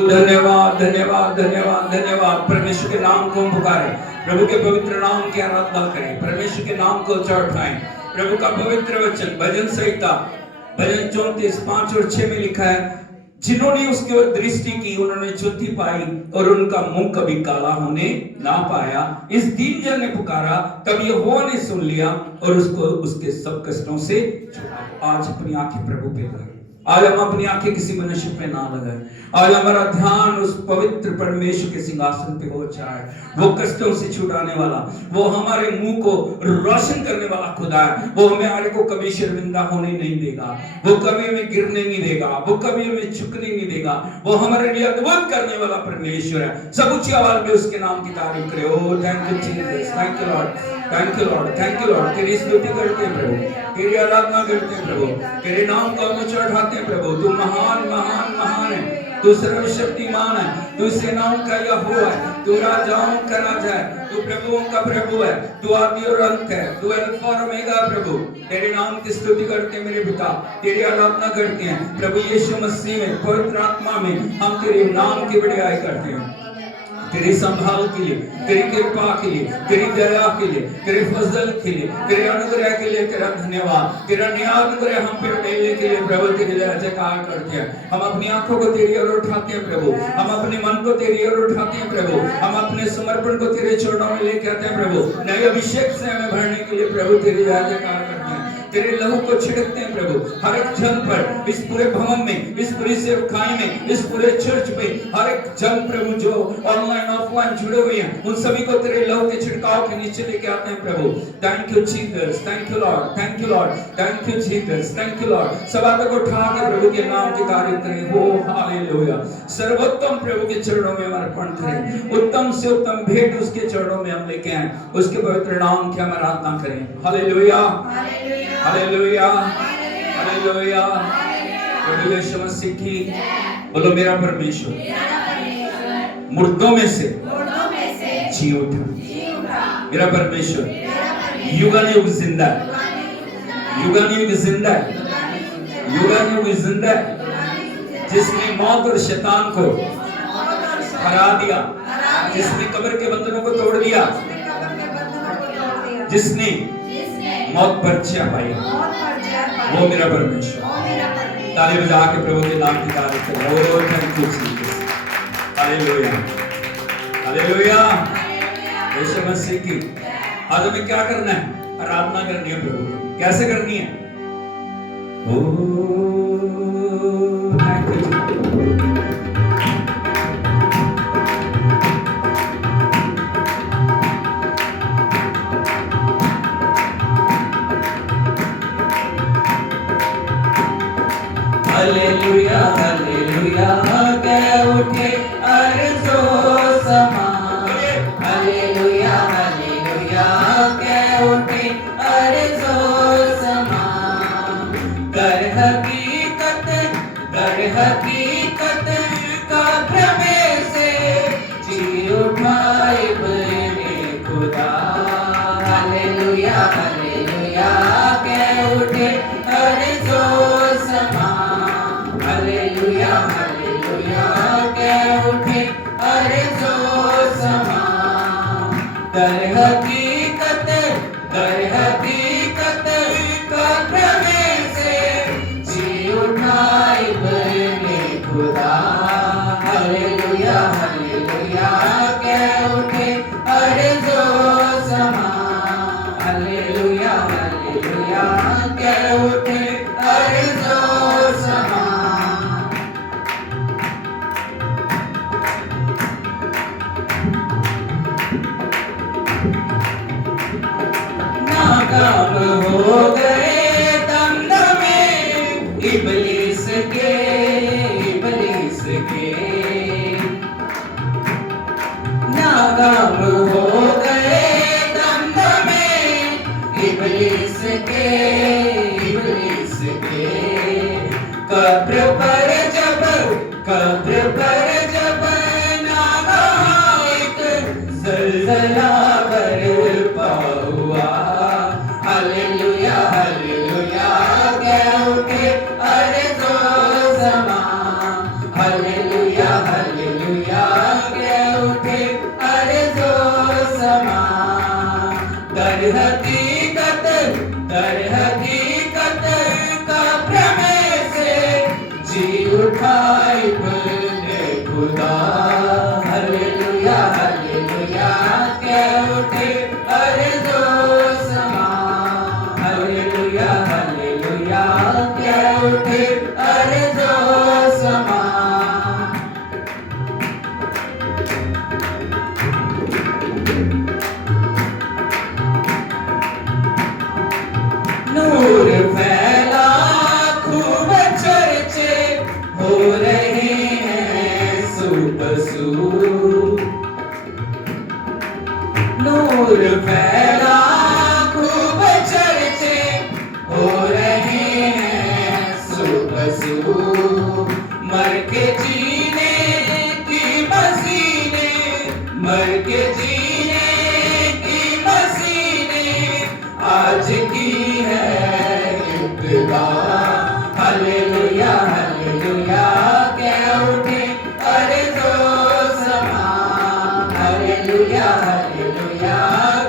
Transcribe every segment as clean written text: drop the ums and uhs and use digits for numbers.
धन्यवाद धन्यवाद धन्यवाद धन्यवाद। परमेश्वर के नाम को पुकारें, प्रभु के पवित्र नाम की आराधना करें, परमेश्वर के नाम को चढ़ाएं। प्रभु का पवित्र वचन भजन संहिता भजन 34:5 और 6 में लिखा है, जिन्होंने उसकी ओर दृष्टि की उन्होंने ज्योति पाई और उनका मुंह कभी काला होने ना पाया। इस दीन जन ने पुकारा तब यहोवा ने सुन लिया और उसको उसके सब कष्टों से छुड़ाया। आज अपनी आंखें प्रभु पे लगाएं। आज हम अपनी आंखें किसी मनुष्य पे ना लगाएं। आज हमारा ध्यान उस पवित्र परमेश्वर के सिंहासन पे हो जाए। वो कष्टों से छुड़ाने वाला, वो हमारे मुंह को रोशन करने वाला खुदा है। वो हमारे को कभी शर्मिंदा होने नहीं देगा, वो कभी हमें गिरने नहीं देगा, वो कभी हमें झुकने नहीं देगा। वो हमारे लिए अद्भुत करने वाला परमेश्वर है। सब ऊंची आवाज में उसके नाम की तारीफ करें। Oh thank you Jesus, thank you Lord, thank you Lord, thank you Lord. तेरी स्तुति करते हैं प्रभु, तेरी आराधना करते हैं प्रभु, तेरे नाम को हम चढ़ाते हैं प्रभु। तू महान महान महान है, तू सर्वशक्तिमान है, तू सेनाओं का यहोवा है, तू राजाओं का राजा है, तू प्रभुओं का प्रभु है, तू आदि और अंत है, तू अल्फा और ओमेगा प्रभु। तेरे नाम की स्तुति करते हैं मेरे पिता, तेरी आराधना करते हैं प्रभु यीशु मसीह में, पवित्र आत्मा में हम तेरे नाम की बड़ाई करते हैं। तेरी संभाल के लिए, तेरी कृपा के लिए, तेरी दया के लिए, तेरे फजल के लिए, तेरे अनुग्रह के लिए तेरा धन्यवाद। तेरा न्याय अनुग्रह हम पे मिलने के लिए प्रभु तेरी जयकार करते हैं। हम अपनी आंखों को तेरी ओर उठाते हैं प्रभु, हम अपने मन को तेरी ओर उठाते हैं प्रभु, हम अपने समर्पण को तेरे चरणों में लेके आते हैं प्रभु। नए अभिषेक से हमें भरने के लिए प्रभु तेरी जयकार करते हैं। तेरे लहू को छिड़कते हैं प्रभु हर एक जन पर, इस पूरे भवन में, इस पूरी सेवकाई में, इस पूरे चर्च में, हर एक जन प्रभु जो ऑनलाइन ऑफलाइन जुड़े हुए हैं, उन सभी को तेरे लहू के छिड़काव के नीचे लेके आते हैं प्रभु। Thank you Jesus, thank you Lord, thank you Lord, thank you Jesus, thank you Lord. सब हाथों को उठा के प्रभु के नाम की तारीफ करें। हो हालेलुया। सर्वोत्तम प्रभु के चरणों में हम अर्पण करें, उत्तम से उत्तम भेंट उसके चरणों में हम लेके आए, उसके पवित्र नाम की हम आराधना करें। Hallelujah hallelujah hallelujah. प्रभु यीशु मसीह की बोलो, मेरा परमेश्वर मुर्दों में से जी उठा। मेरा परमेश्वर युगानुयुग जिंदा है, युगानुयुग जिंदा है, युगानुयुग जिंदा है। जिसने मौत और शैतान को हरा दिया, जिसने कब्र के बंधनों को तोड़ दिया, जिसने मौत पर जय पाई, वो मेरा परमेश्वर। ताली बजा के प्रभु के नाम की तारीफ करें। Oh thank you Jesus, hallelujah hallelujah. Yeshu मसीह की आज हमें क्या करना है? आराधना करनी है प्रभु। कैसे करनी है? ओ थैंक यू। हालेलुया हालेलुया कह उठे अर्ज़ो समा। हालेलुया हालेलुया कह उठे अर्ज़ो समा। कर हकीकत कब्र में से जी उठाए बने खुदा। हालेलुया हालेलुया कह उठे अर्ज़ो समा। हालेलुया हालेलुया कह उठे अर्ज़ो समा। दर हकीकत कब्र में से जी उठाए बने खुदा। हालेलुया हालेलुया कह उठे अर्ज़ो समा। हालेलुया हालेलुया कह उठे अर्ज़ो समा। नाकाम हो गए दमदमे इब्लीस के। नाकाम हो गए दमदमे इब्लीस के। कब्र पर जब नागाहिक ज़लज़ला बरपा हुआ। हालेलुया हालेलुया के उठे अरे जो समा दर हकीकत कब्र में से जी उठाई बने खुदा हालेलुया के उठे अरे जो समा हालेलुया के उठे अरे जो समा नूर फैला खूब चर्चे हो रहे हैं सुबसू नूर फैला खूब चर्चे हो रहे हैं सुबसू मर के जीने की मसीने मर के जीने की मसीने आज की है इब्तिदा हालेलुया के उठे अरे जो समा हालेलुया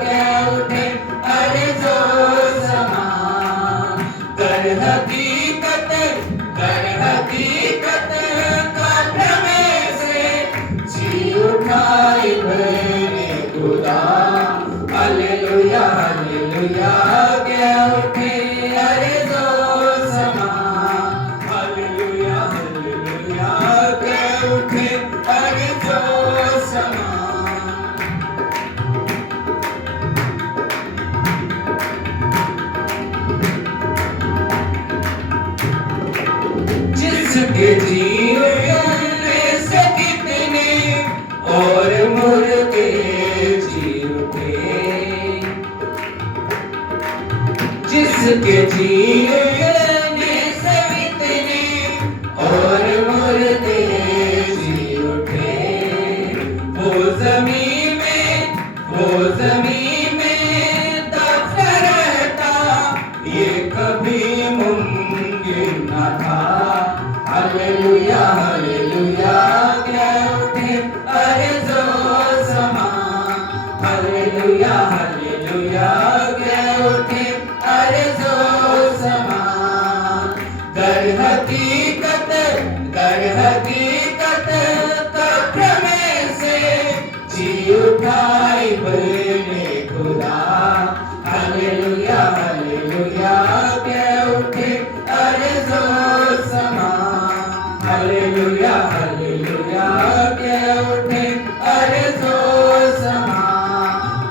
के उठे अरे जो समा कर हकीकत कब्र में से जी उठाई बने खुदा हालेलुया के उठे अरे जो समा हालेलुया के उठे अरे जो समा जिसके जीने से कितने और मुर्दे जी उठे जिसके जीने से कितने और मुर्दे जी उठे वो ज़मीन में दफन रहता ये कभी मुमकिन न था हालेलुया के उठे अरे जो समा हालेलुया के उठे अरे जो समा कर हकीकत कब्र में से जी उठाई बने खुदा हालेलुया के उठे अरे जो समा हालेलुया के उठे अरे जो समा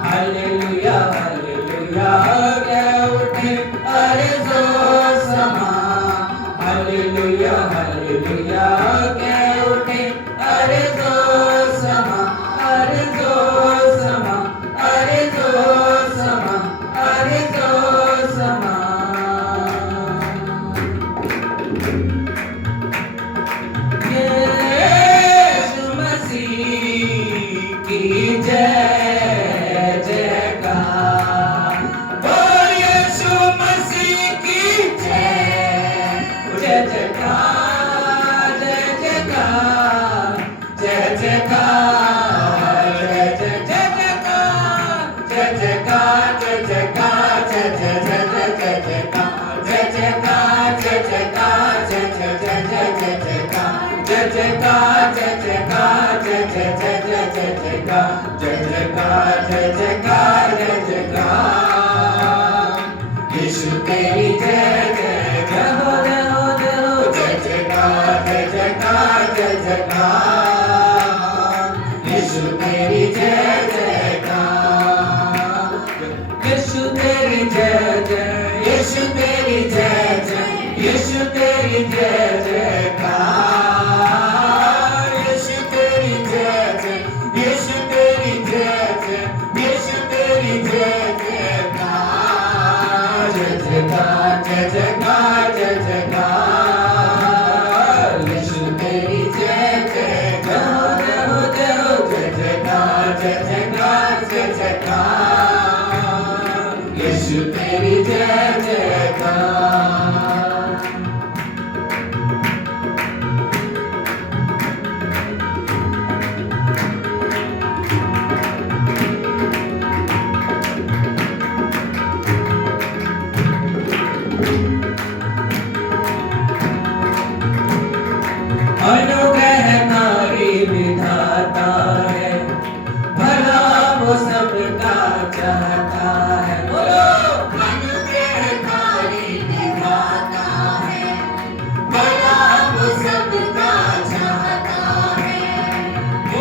हालेलुया के उठे अरे जो समा हालेलुया के उठे अरे जो समा अरे जो समा अरे जो समा अरे जो समा यीशु मसीह की जय जयकार बोल यीशु मसीह की जय जयकार जय जयकार जय जयकार जय जयकार जय जयकार जय जयकार जय जयकार जय जयकार जय जयकार जय जयकार जय जयकार जय जयकार जय जयकार जय जयकार जय जयकार यीशु तेरी जय जय जय हो जय जयकार जय जयकार जय जयकार यीशु तेरी जय जयकार यीशु तेरी जय जय यीशु तेरी जय जय यीशु तेरी जय जयकार यीशु तेरी जय जय यीशु तेरी जय जय यीशु तेरी जय जयकार जय जयकार जय जयकार जय जयकार यीशु तेरी जय जय जय हो जय जयकार जय जयकार जय जयकार यीशु तेरी जय जयकार।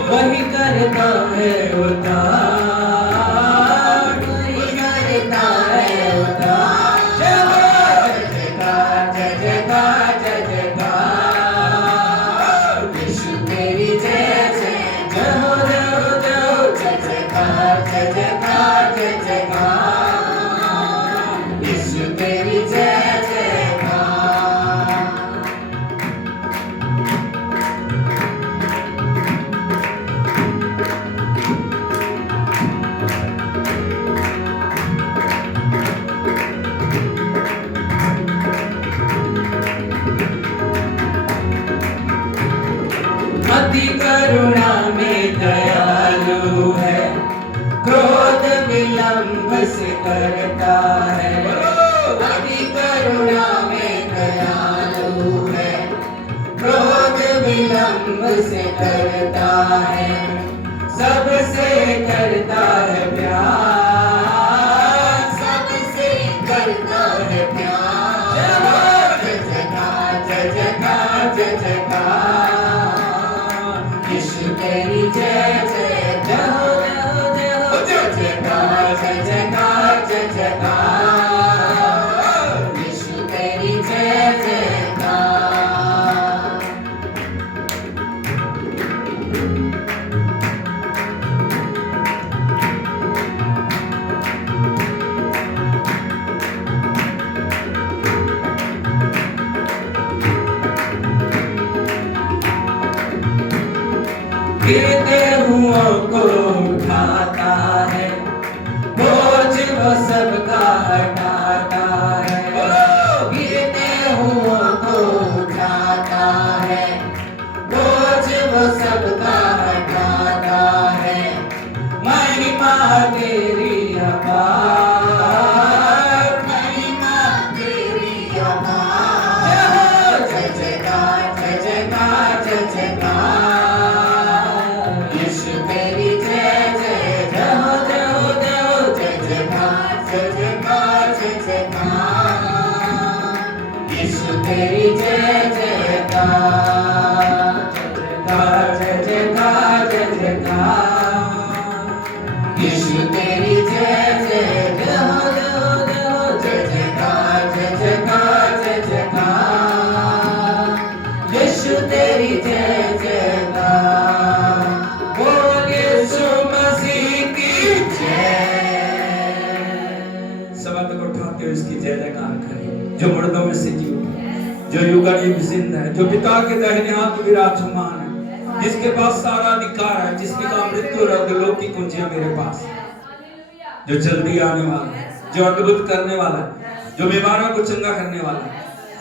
वही करता है उद्धार, वही करता है उद्धार। जय हो, जय जयकार, जय जयकार, जय जयकार। यीशु तेरी जय जय, जय हो, जय हो, जय हो, जय जयकार, जय जयकार, जय जयकार। यीशु तेरी जय जयकार। अति करुणा में दयालु है, क्रोध विलंब से करता है। अति करुणा में दयालु है, क्रोध विलंब से करता है। सबसे करता है प्यार, सबसे करता है प्यार। जय हो, जय जयकार, जय जयकार, जय जयकार। यीशु तेरी जय जय, जय हो, जय हो, जय हो, जय जयकार, जय जयकार, जय जयकार। यीशु तेरी जय जयकार। गिरते हुओं को उठाता है, बोझ वो सबका हटाता है। गिरते हुओं को उठाता है, बोझ वो सबका हटाता है। महिमा तेरी अपार, महिमा तेरी अपार। जय हो, जय जयकार, जय जयकार, जय जयकार। यीशु तेरी जय जय, जय हो, जय हो, जय हो, जय जयकार, जय जयकार, जय जयकार। यीशु तेरी जय जयकार, जय जयकार, जय जयकार। यीशु तेरी जय जय, जय हो, जय हो, जय हो, जय जयकार, जय जयकार, जय जयकार। यीशु तेरी जय जयकार। बोल यीशु मसीह की जय। सब हाथ को उठाते हुए इसकी जय जयकार करें। जो मुर्दों में से जी उठा, जो युगानुयुग जिंदा है, जो पिता के दाहिने हाथ विराजमान है, जिसके पास सारा अधिकार है, जिसने कहा मृत्यु और अधोलोक की कुंजियां मेरे पास है, जो जल्दी आने वाला है, जो अद्भुत करने वाला है, जो बीमारों को चंगा करने वाला है,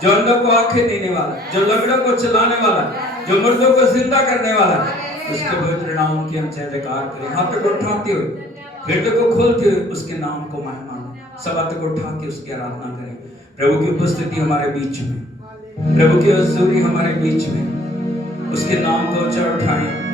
जो अंधों को आंखें देने वाला है, जो लंगड़ों को चलाने वाला है, जो मुर्दों को जिंदा करने वाला है, उसके पवित्र नाम की हम जय जयकार करें। हाथ को उठाते हुए, हृदय को खोलते हुए उसके नाम को महिमा दें। सब हाथ को उठा के उसकी आराधना करें। प्रभु की उपस्थिति हमारे बीच में, प्रभु की हजूरी हमारे बीच में, उसके नाम को ऊंचा उठाएं।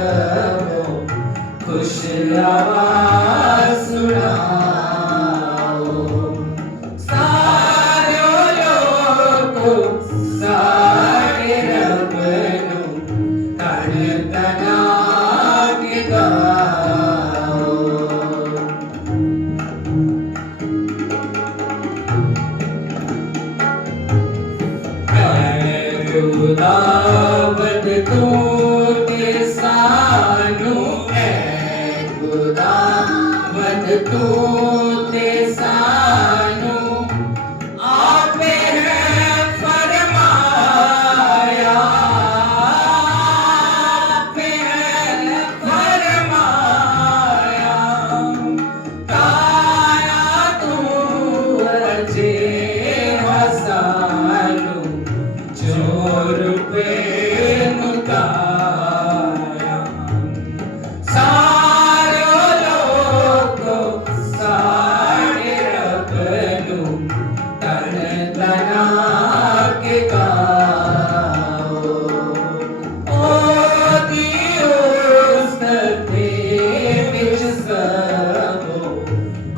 सबो खुश आवाज सुनाओ सारे लोगों सारे रब नू तन तना के गाओ खुदावंद तू ते सानू खुदावंद तू ते सानू आपे है फरमाया आपे है फरमाया ताया तू अजे हसानू जोर पे नुकाया सारे लोगों सारे रब नू तन तना के गाओ ओ दियोस ते विच सबो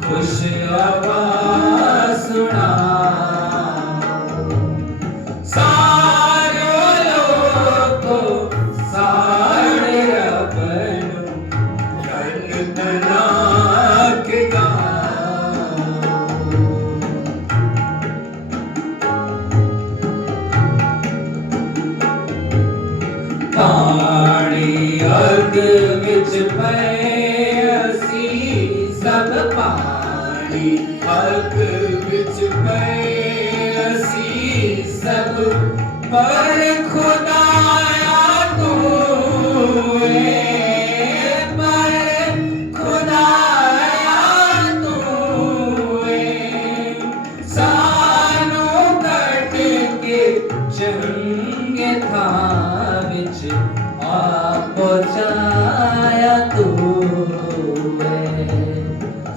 खुश आवाज सुनाओ सारे लोगों सारे रब नू तन तना के गाओ पानी अग विच पए असी सब पानी अग विच पए असी सब पर खुदाया तू पर खुदाया तू सानू कट के चंगे था विच आ पहुंचाया तू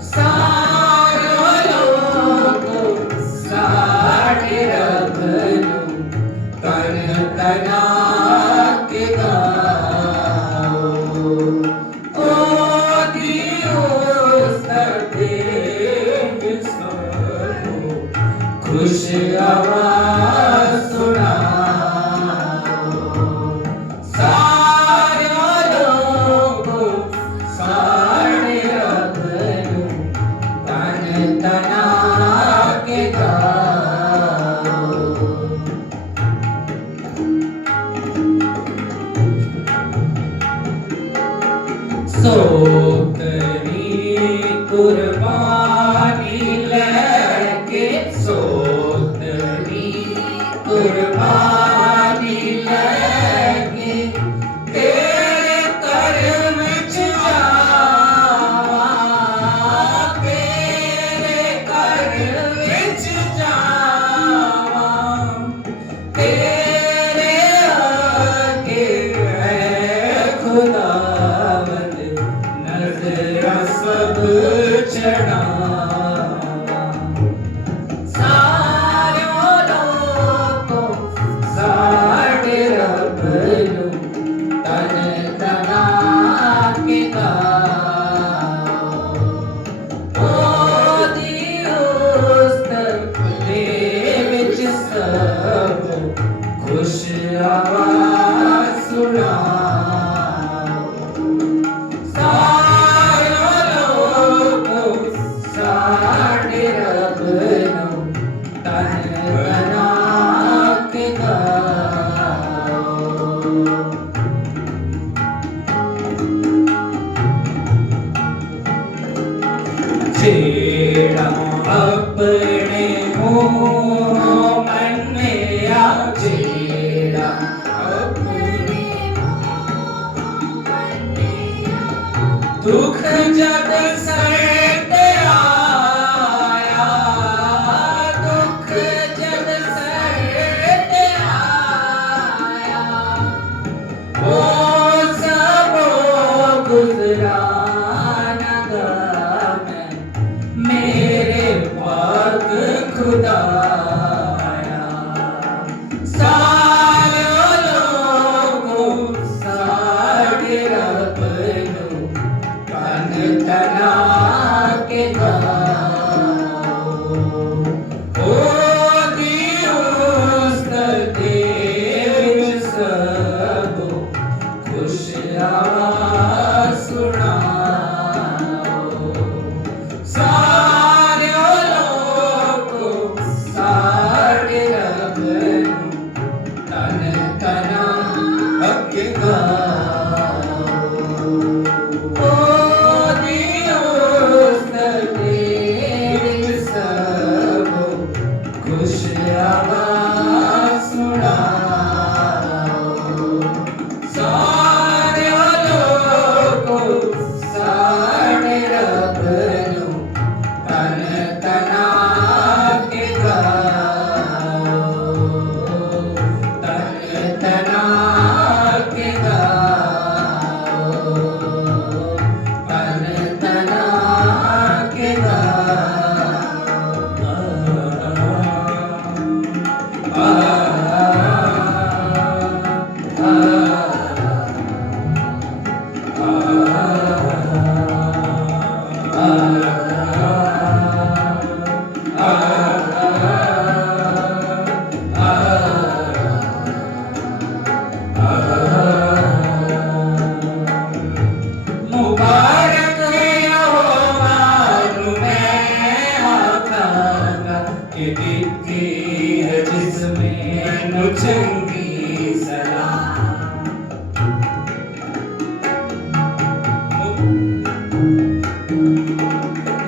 सारे लोगों सारे रब नू तन तना के गाओ ओ दियोस ते विच सबो खुश आवाज सुनाओ सारे लोगों सारे रब नू तन तना के गाओ सोतनी कुर्बानी लेके सोतनी कुर्बानी लेके तेरे कर विच जावा तेरे कर विच जावा तेरे आगे है खुदावंद नजरा सब चढ़ावा सारे लोगों सारे रब नू तन तना के गाओ ओ दियोस ते विच सबो खुश आवाज सुनाओ सारे लोगों सारे रब नू तन तना के गाओ जेड़ा अपने मुँह मन में आ जेड़ा अपने दुख जब सर ते आया दुख जब सर ते आया वो सब गुजराना गम मेरे पाक खुदाया सारे लोगों सारे रब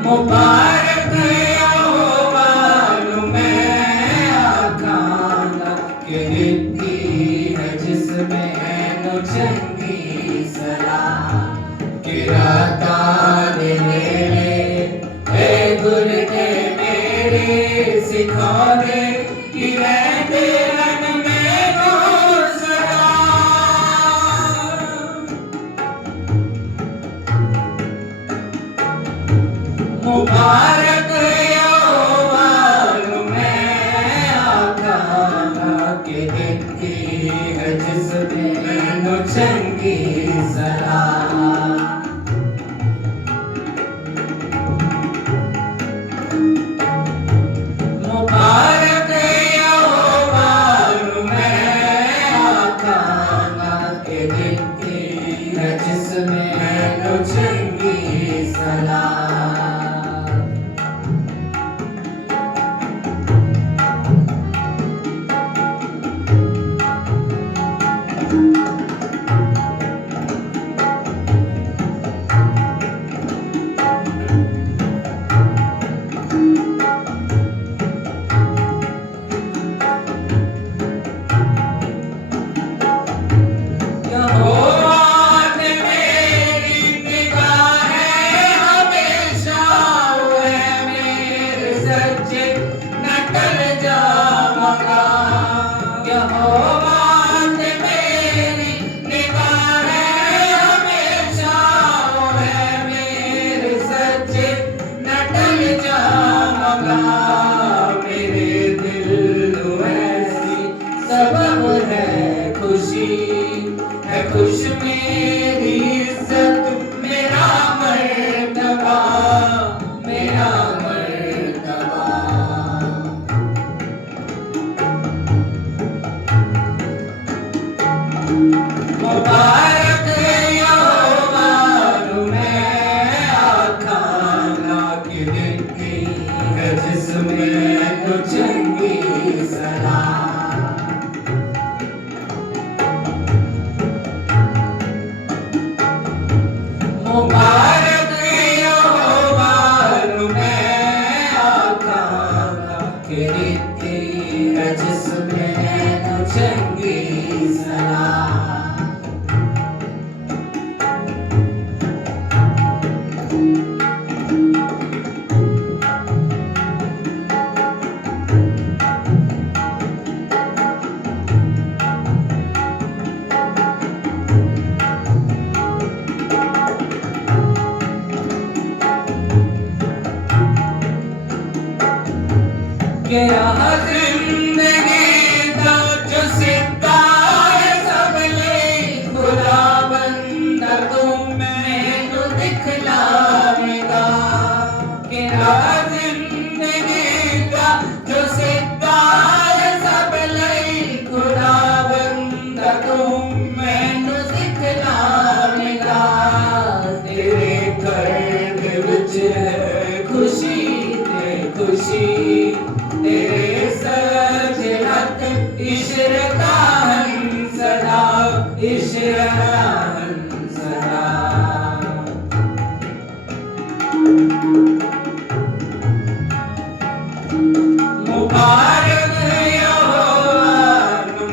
मुबारक यहोवा मैं आखांगा कि दिखती है जिसमें नो चंगी सलाह कि राता दे मेरे ए गुरदे मेरे सिखा दे कि रहते मन में नो सदा मुबारक यहोवा मैं आखांगा कि दिखती है जिसमें नो चंगी सलाह मुबारक यहोवा मैं आखांगा कि दिखती है जिसमें नो चंगी सलाह खुश मेरी इज्जत मेरा मर्तबा मेरा मर्तबा मुबारक यहोवा मैं आखांगा कि दिखती है जिसमें नो चंगी सलाह मुबारक यहोवा मैं आखांगा कि दिखती है जिसमें नो चंगी सलाह गया जिंदगी का जो सिद्धा है सब ले खुदा बंदा तुम्हें तो दिखलाएगा गया जिंदगी का जो सिद्धा है सब ले खुदा बंदा तुम्हें तो दिखलाएगा तेरे कर्ज विच है खुशी ते खुशी तेरे सजनत इश्र का हंसदा इश्र का हंसदा मुबारक यहोवा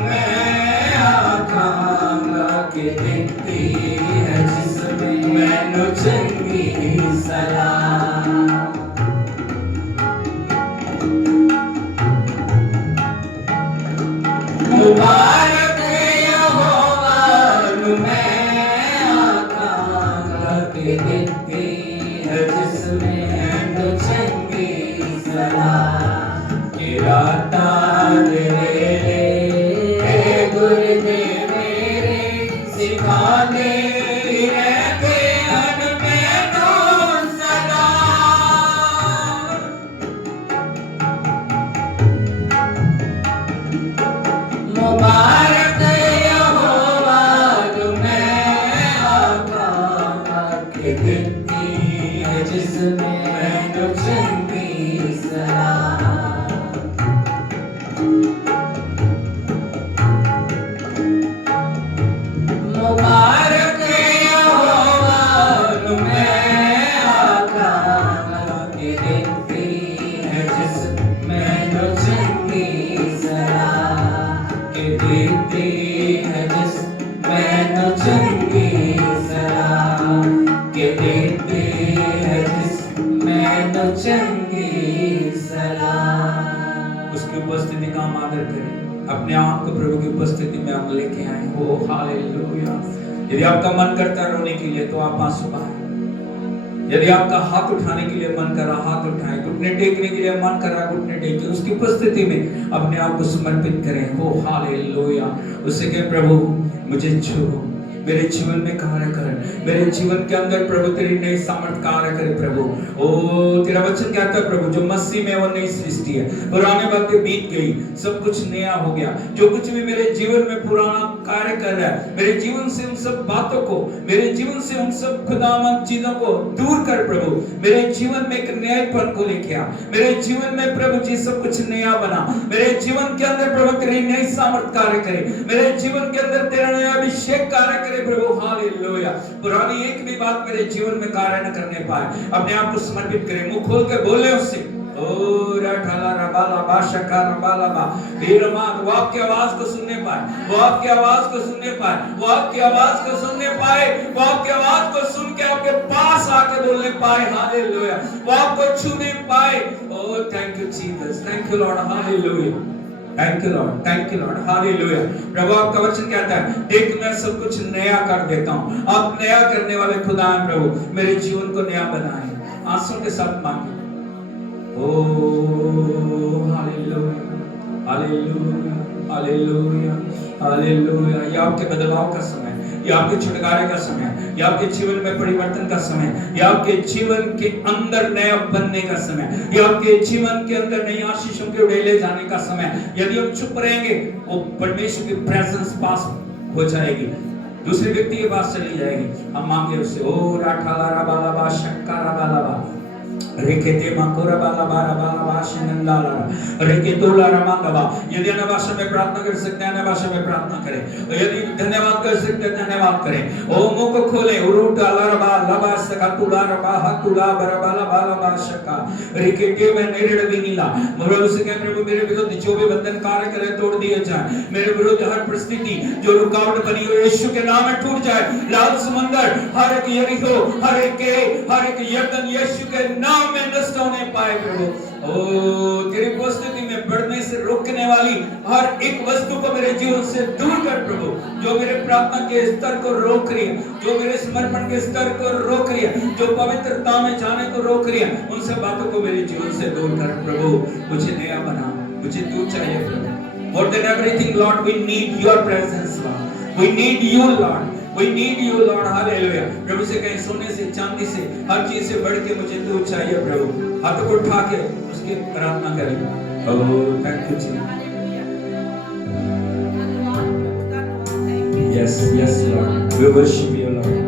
मैं आखांगा कि दिखती है जिसमें नो चंगी सलाह मुबारक यहोवा मैं आखांगा कि दिखती है जिसमें नो चंगी सलाह कि राता दे मेरे गुरदे मेरे सिखा दे रहते मन में नो सदा मुबारक यहोवा मैं आखांगा कि दिखती है जिसमें नो चंगी सलाह मुबारक यहोवा मैं आखांगा नाम आदर करें। अपने आप को प्रभु की उपस्थिति में हम लेके आए। ओ हालेलुया। यदि आपका मन करता है रोने के लिए तो आप आंसू बहाएं। यदि आपका हाथ उठाने के लिए मन कर रहा हाथ उठाएं, घुटने टेकने के लिए मन कर रहा घुटने टेकें, उसकी उपस्थिति में अपने आप को समर्पित करें। ओ हालेलुया। उससे कहें प्रभु मुझे छू, मेरे जीवन में कार्य कर, मेरे जीवन के अंदर प्रभु तेरी नई सामर्थ कार्य करे प्रभु। ओ तेरा वचन कहता है प्रभु जो मसीह में वो नई सृष्टि है, पुरानी बातें बीत गई, सब कुछ नया हो गया। जो कुछ भी मेरे जीवन में पुराना कार्य कर रहा है, मेरे जीवन से उन सब बातों को, मेरे जीवन से उन सब खुदावंद चीजों को दूर कर प्रभु। मेरे जीवन में एक नयापन को लेके आ। मेरे जीवन में प्रभु जी सब कुछ नया बना। मेरे जीवन के अंदर प्रभु तेरी नई सामर्थ कार्य करे। मेरे जीवन के अंदर तेरा नया अभिषेक कार्य करे प्रभु। हालेलुया। पुरानी एक भी बात मेरे जीवन में कार्य न करने पाए, अपने आप को समर्पित करें। मुंह खोल के बोले उससे। ओ राठाला रबाला बाशका रबाला बा हीरमान। वो आपकी आवाज को सुनने पाए, वो आपकी आवाज को सुनने पाए, वो आपकी आवाज को सुनने पाए, वो आपकी आवाज को सुन के आपके पास आके बोलने पाए। हालेलुया। वो आपको छूने पाए। Oh thank you Jesus, thank you Lord. Hallelujah, thank you Lord, thank you Lord. Hallelujah. प्रभु आपका वचन कहता है देख मैं सब कुछ नया कर देता हूँ। आप नया करने वाले खुदा हैं प्रभु। मेरे जीवन को नया बनाएं। आंसू के साथ मांगे। ओ हालेलुया, हालेलुया, हालेलुया, हालेलुया। ये आपके बदलाव का समय, ये आपके छुटकारे का समय, ये आपके जीवन में परिवर्तन का समय, ये आपके जीवन के अंदर नया बनने का समय, ये आपके जीवन के अंदर नई आशीषों के उड़ेले जाने का समय। यदि हम चुप रहेंगे वो परमेश्वर की प्रेजेंस पास हो जाएगी, दूसरे व्यक्ति के पास चली जाएगी। हम मांगे उससे। ओ राठाला रबाला बा शक्का रबाला बा रेकेते माकोरा बाला बारा बाला वाशिनंदाला रेकेतोला रमांगवा। यदि अन्य भाषा में प्रार्थना कर सकते हैं अन्य भाषा में प्रार्थना करें। यदि धन्यवाद कर सकते हैं धन्यवाद करें। ओ मुंह को खोले। उरुटाला रबा लबा सका तुला रबा हतुला बरबाला बाला बाशका रेकेते में नेरेड विनीला। प्रभु से कह प्रभु मेरे विरुद्ध जो भी बंधन कार्य करे तोड़ दिए जाए। मेरे विरुद्ध हर परिस्थिति जो रुकावट बनी हो यीशु के नाम में टूट जाए। लाल समंदर हर एक यरीहो हर एक यर्दन यीशु के नाम में नष्ट होने पाए प्रभु। ओ तेरी उपस्थिति में बढ़ने से रोकने वाली हर एक वस्तु को मेरे जीवन से दूर कर प्रभु। जो मेरे प्रार्थना के स्तर को रोक रही है, जो मेरे समर्पण के स्तर को रोक रही है, जो पवित्रता में जाने को रोक रही है, उन सब बातों को मेरे जीवन से दूर कर प्रभु। मुझे नया बना, मुझे तू चाहिए प्रभु। More than everything Lord we need your presence Lord. We need you Lord. We need you Lord. Hallelujah. प्रभु से कहें सोने से चांदी से हर चीज से बढ़ के मुझे तू चाहिए प्रभु। हाथ को उठा के उसकी प्रार्थना करें। ओह थैंक यू जी। Yes, yes Lord. We worship you Lord.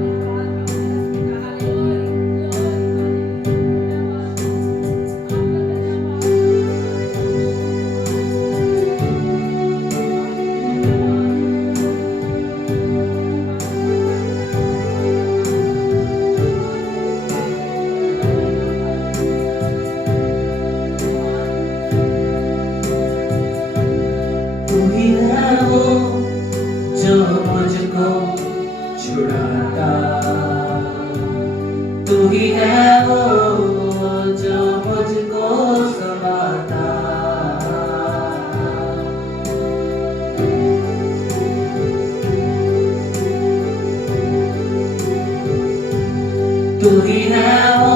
तू ही है वो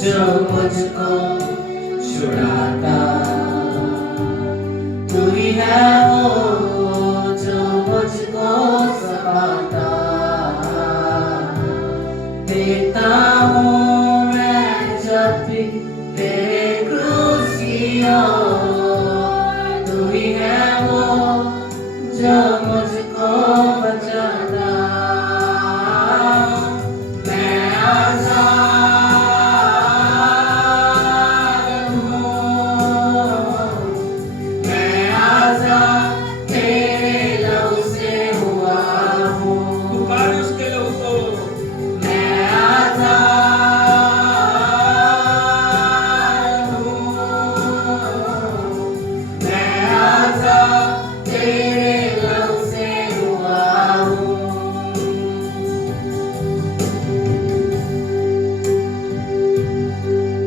जो मुझको छुड़ाता। तू ही है वो जो मुझको सताता। देता हूँ मैं जब भी तेरे क्रूसियों। तू ही है वो जो मुझको बचाता।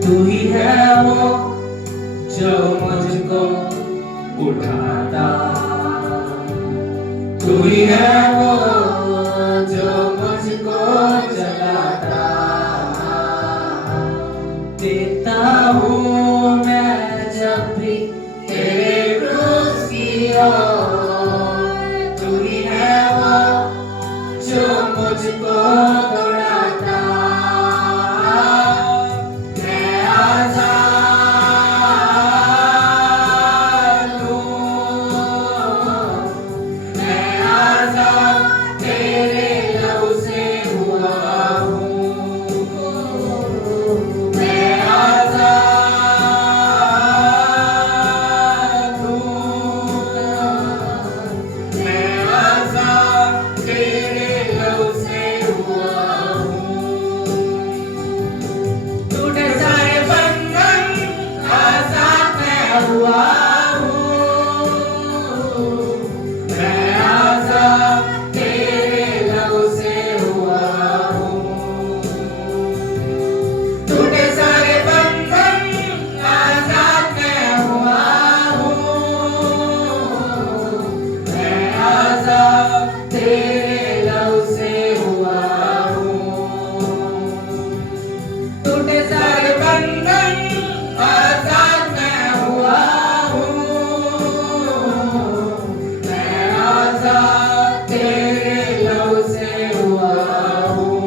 तू ही है वो जो मुझको उठाता। तू ही है वो जो मुझको जगाता। देता हूँ मैं जब भी तेरे क्रूस की ओर। तू ही है वो जो मुझको दौड़ाता। मैं आजाद हूँ, मैं आजाद तेरे लहू से हुआ हूँ। मैं आजाद हूँ, मैं आजाद तेरे लहू से हुआ हूँ। टूटे सारे बंधन आजाद मैं हुआ हूँ। मैं आजाद तेरे लहू से हुआ हूँ। टूटे सारे बंधन आजाद मैं हुआ हूँ। मैं आजाद तेरे लहू से हुआ हूँ। टूटे सारे बंधन आजाद मैं हुआ हूँ। मैं आजाद तेरे लहू से हुआ हूँ।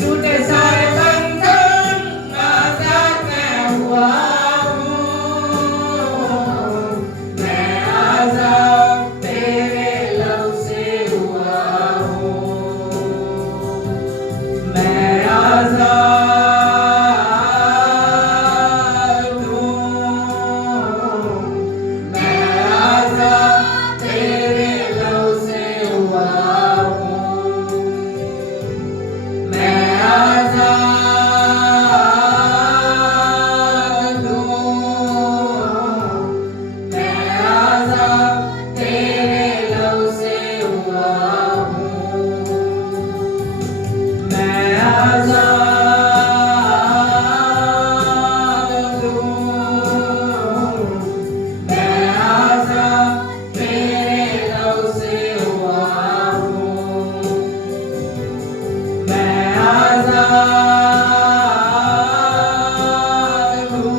टूटे सारे बंधन आजाद मैं हुआ हूँ। मैं आजाद तेरे लहू से हुआ हूँ। मैं आजाद हूँ, मैं आजाद तेरे लहू से हुआ हूँ। मैं आजाद हूँ, मैं आजाद तेरे लहू से हुआ हूँ। मैं आजाद हूँ, मैं आजाद तेरे लहू से हुआ हूँ। मैं आजाद हूँ,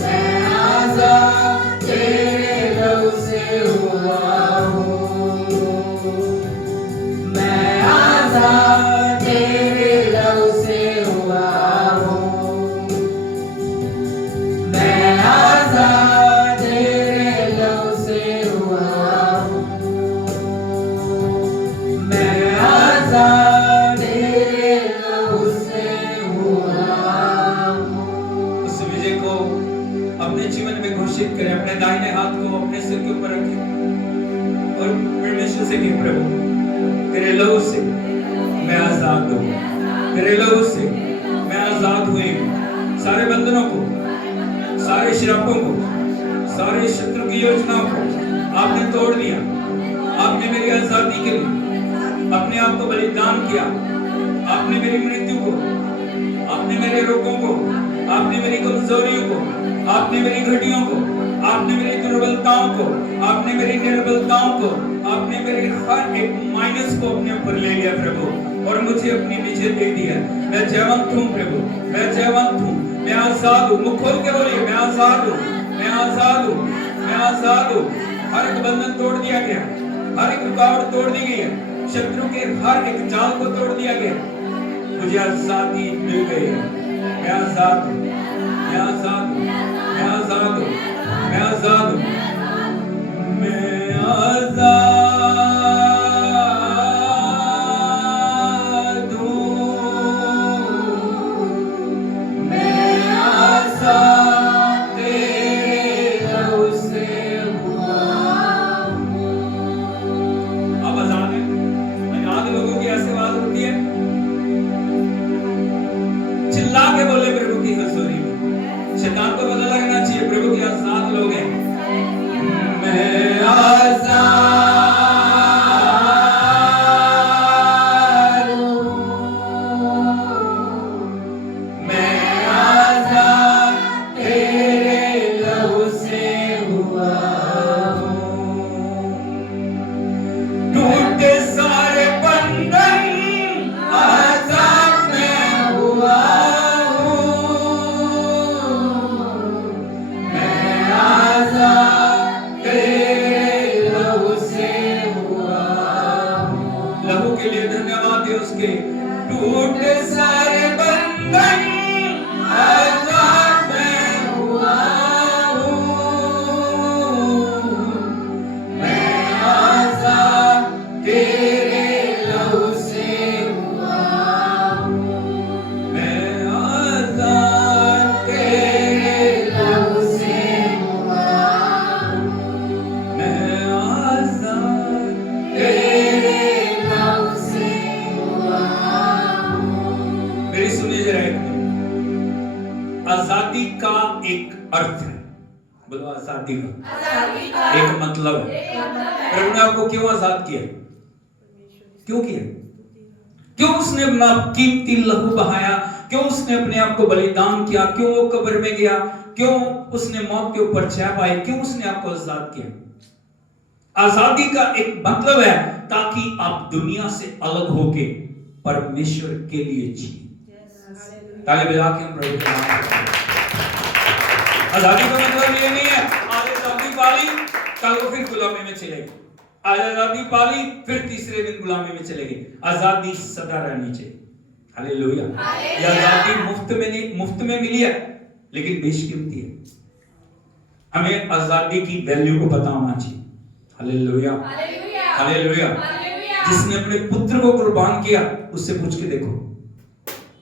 मैं आजाद तेरे लहू से हुआ हूँ। मैं आजाद तेरे लहू से हुआ हूँ। मैं आजाद तेरे लहू से हुआ हूँ। मैं आजाद तेरे लहू से हुआ हूँ। उस विजय को अपने जीवन में घोषित करें। अपने दाहिने हाथ को अपने सिर के ऊपर रखें और परमेश्वर से कहें, प्रभु तेरे लहू से मैं आजाद हूँ। तेरे लहू से मैं आजाद हुई हूँ। सारे बंधनों को, सारे श्रापों को, सारे शत्रु की योजनाओं को आपने तोड़ दिया। आपने मेरी आजादी के लिए अपने आप को बलिदान किया। आपने मेरी मृत्यु को, आपने मेरे रोगों को, आपने मेरी कमजोरियों को, आपने मेरी घटियों को, आपने मेरी दुर्बलताओं को, आपने मेरी निर्बलताओं को, आपने मेरे हर एक माइनस को अपने ऊपर ले लिया प्रभु, और मुझे अपनी विजय दे दिया। मैं जयवंत हूँ प्रभु, मैं जयवंत हूँ, मैं आजाद हूँ। मुख खोल के बोलिए, मैं आजाद हूँ, मैं आजाद हूँ, मैं आजाद हूँ। हर एक बंधन तोड़ दिया गया, हर एक रुकावट तोड़ दी गई है, शत्रु के हर एक जाल को तोड़ दिया गया। मुझे आजादी मिल गई है। मैं आजाद हूँ, मैं आजाद हूँ, मैं आजाद हूँ, मैं आजाद हूँ, मैं आजाद हूँ। मैं आजाद तेरे लहू से हुआ हूँ। आप आजाद हैं। आजाद लोगों की ऐसी बात होती है, चिल्ला के बोले प्रभु की हजूरी में। शैतान को पता लगना चाहिए प्रभु के आजाद लोग हैं। मैं आजाद के लिए धन्यवाद है उसके। टूटे सारे बंधन आजाद मैं हुआ हूँ, मैं आजाद तेरे लहू से हुआ हूँ, मैं आजाद तेरे लहू से हुआ हूँ, मैं आजाद तेरे लहू से हुआ हूँ। मेरी सुनिए जरा एक मिनट। आजादी का एक अर्थ है, बोलो आजादी का एक मतलब है। प्रभु ने आपको क्यों आजाद किया? क्यों किया? क्यों उसने अपना कीमती लहू बहाया? क्यों उसने अपने आप को बलिदान किया? क्यों वो कब्र में गया? क्यों उसने मौत के ऊपर छाया पाई? क्यों उसने आपको आजाद किया? आजादी का एक मतलब है ताकि आप दुनिया से अलग होके परमेश्वर के लिए जिए। ताली बजा के हम प्रभु के नाम को आजादी का मतलब ये नहीं है आज आजादी पाली कल को फिर गुलामी में चलेगी, आज आजादी पाली फिर तीसरे दिन गुलामी में चलेगी। आजादी सदा रहनी चाहिए। हालेलुया। ये आजादी मुफ्त में मिली है लेकिन बेशकीमती है। हमें आजादी की वैल्यू को पता होना चाहिए। Hallelujah, hallelujah. जिसने अपने पुत्र को कुर्बान किया उससे पूछ के देखो,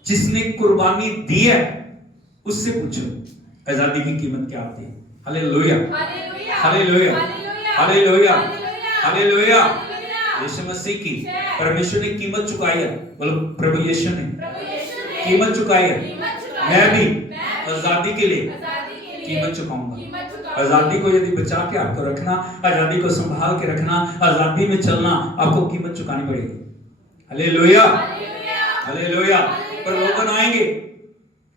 जिसने कुर्बानी दी है उससे पूछो आजादी की कीमत क्या होती है। Hallelujah, hallelujah, hallelujah, hallelujah. Yeshu मसीह की परमेश्वर ने कीमत चुकाई है। बोलो प्रभु यीशु ने कीमत चुकाई है। मैं भी आजादी के लिए कीमत चुकाऊंगा। आजादी को यदि बचा के आपको रखना, आजादी को संभाल के रखना, आजादी में चलना, आपको कीमत चुकानी पड़ेगी। Hallelujah, hallelujah. प्रलोभन आएंगे।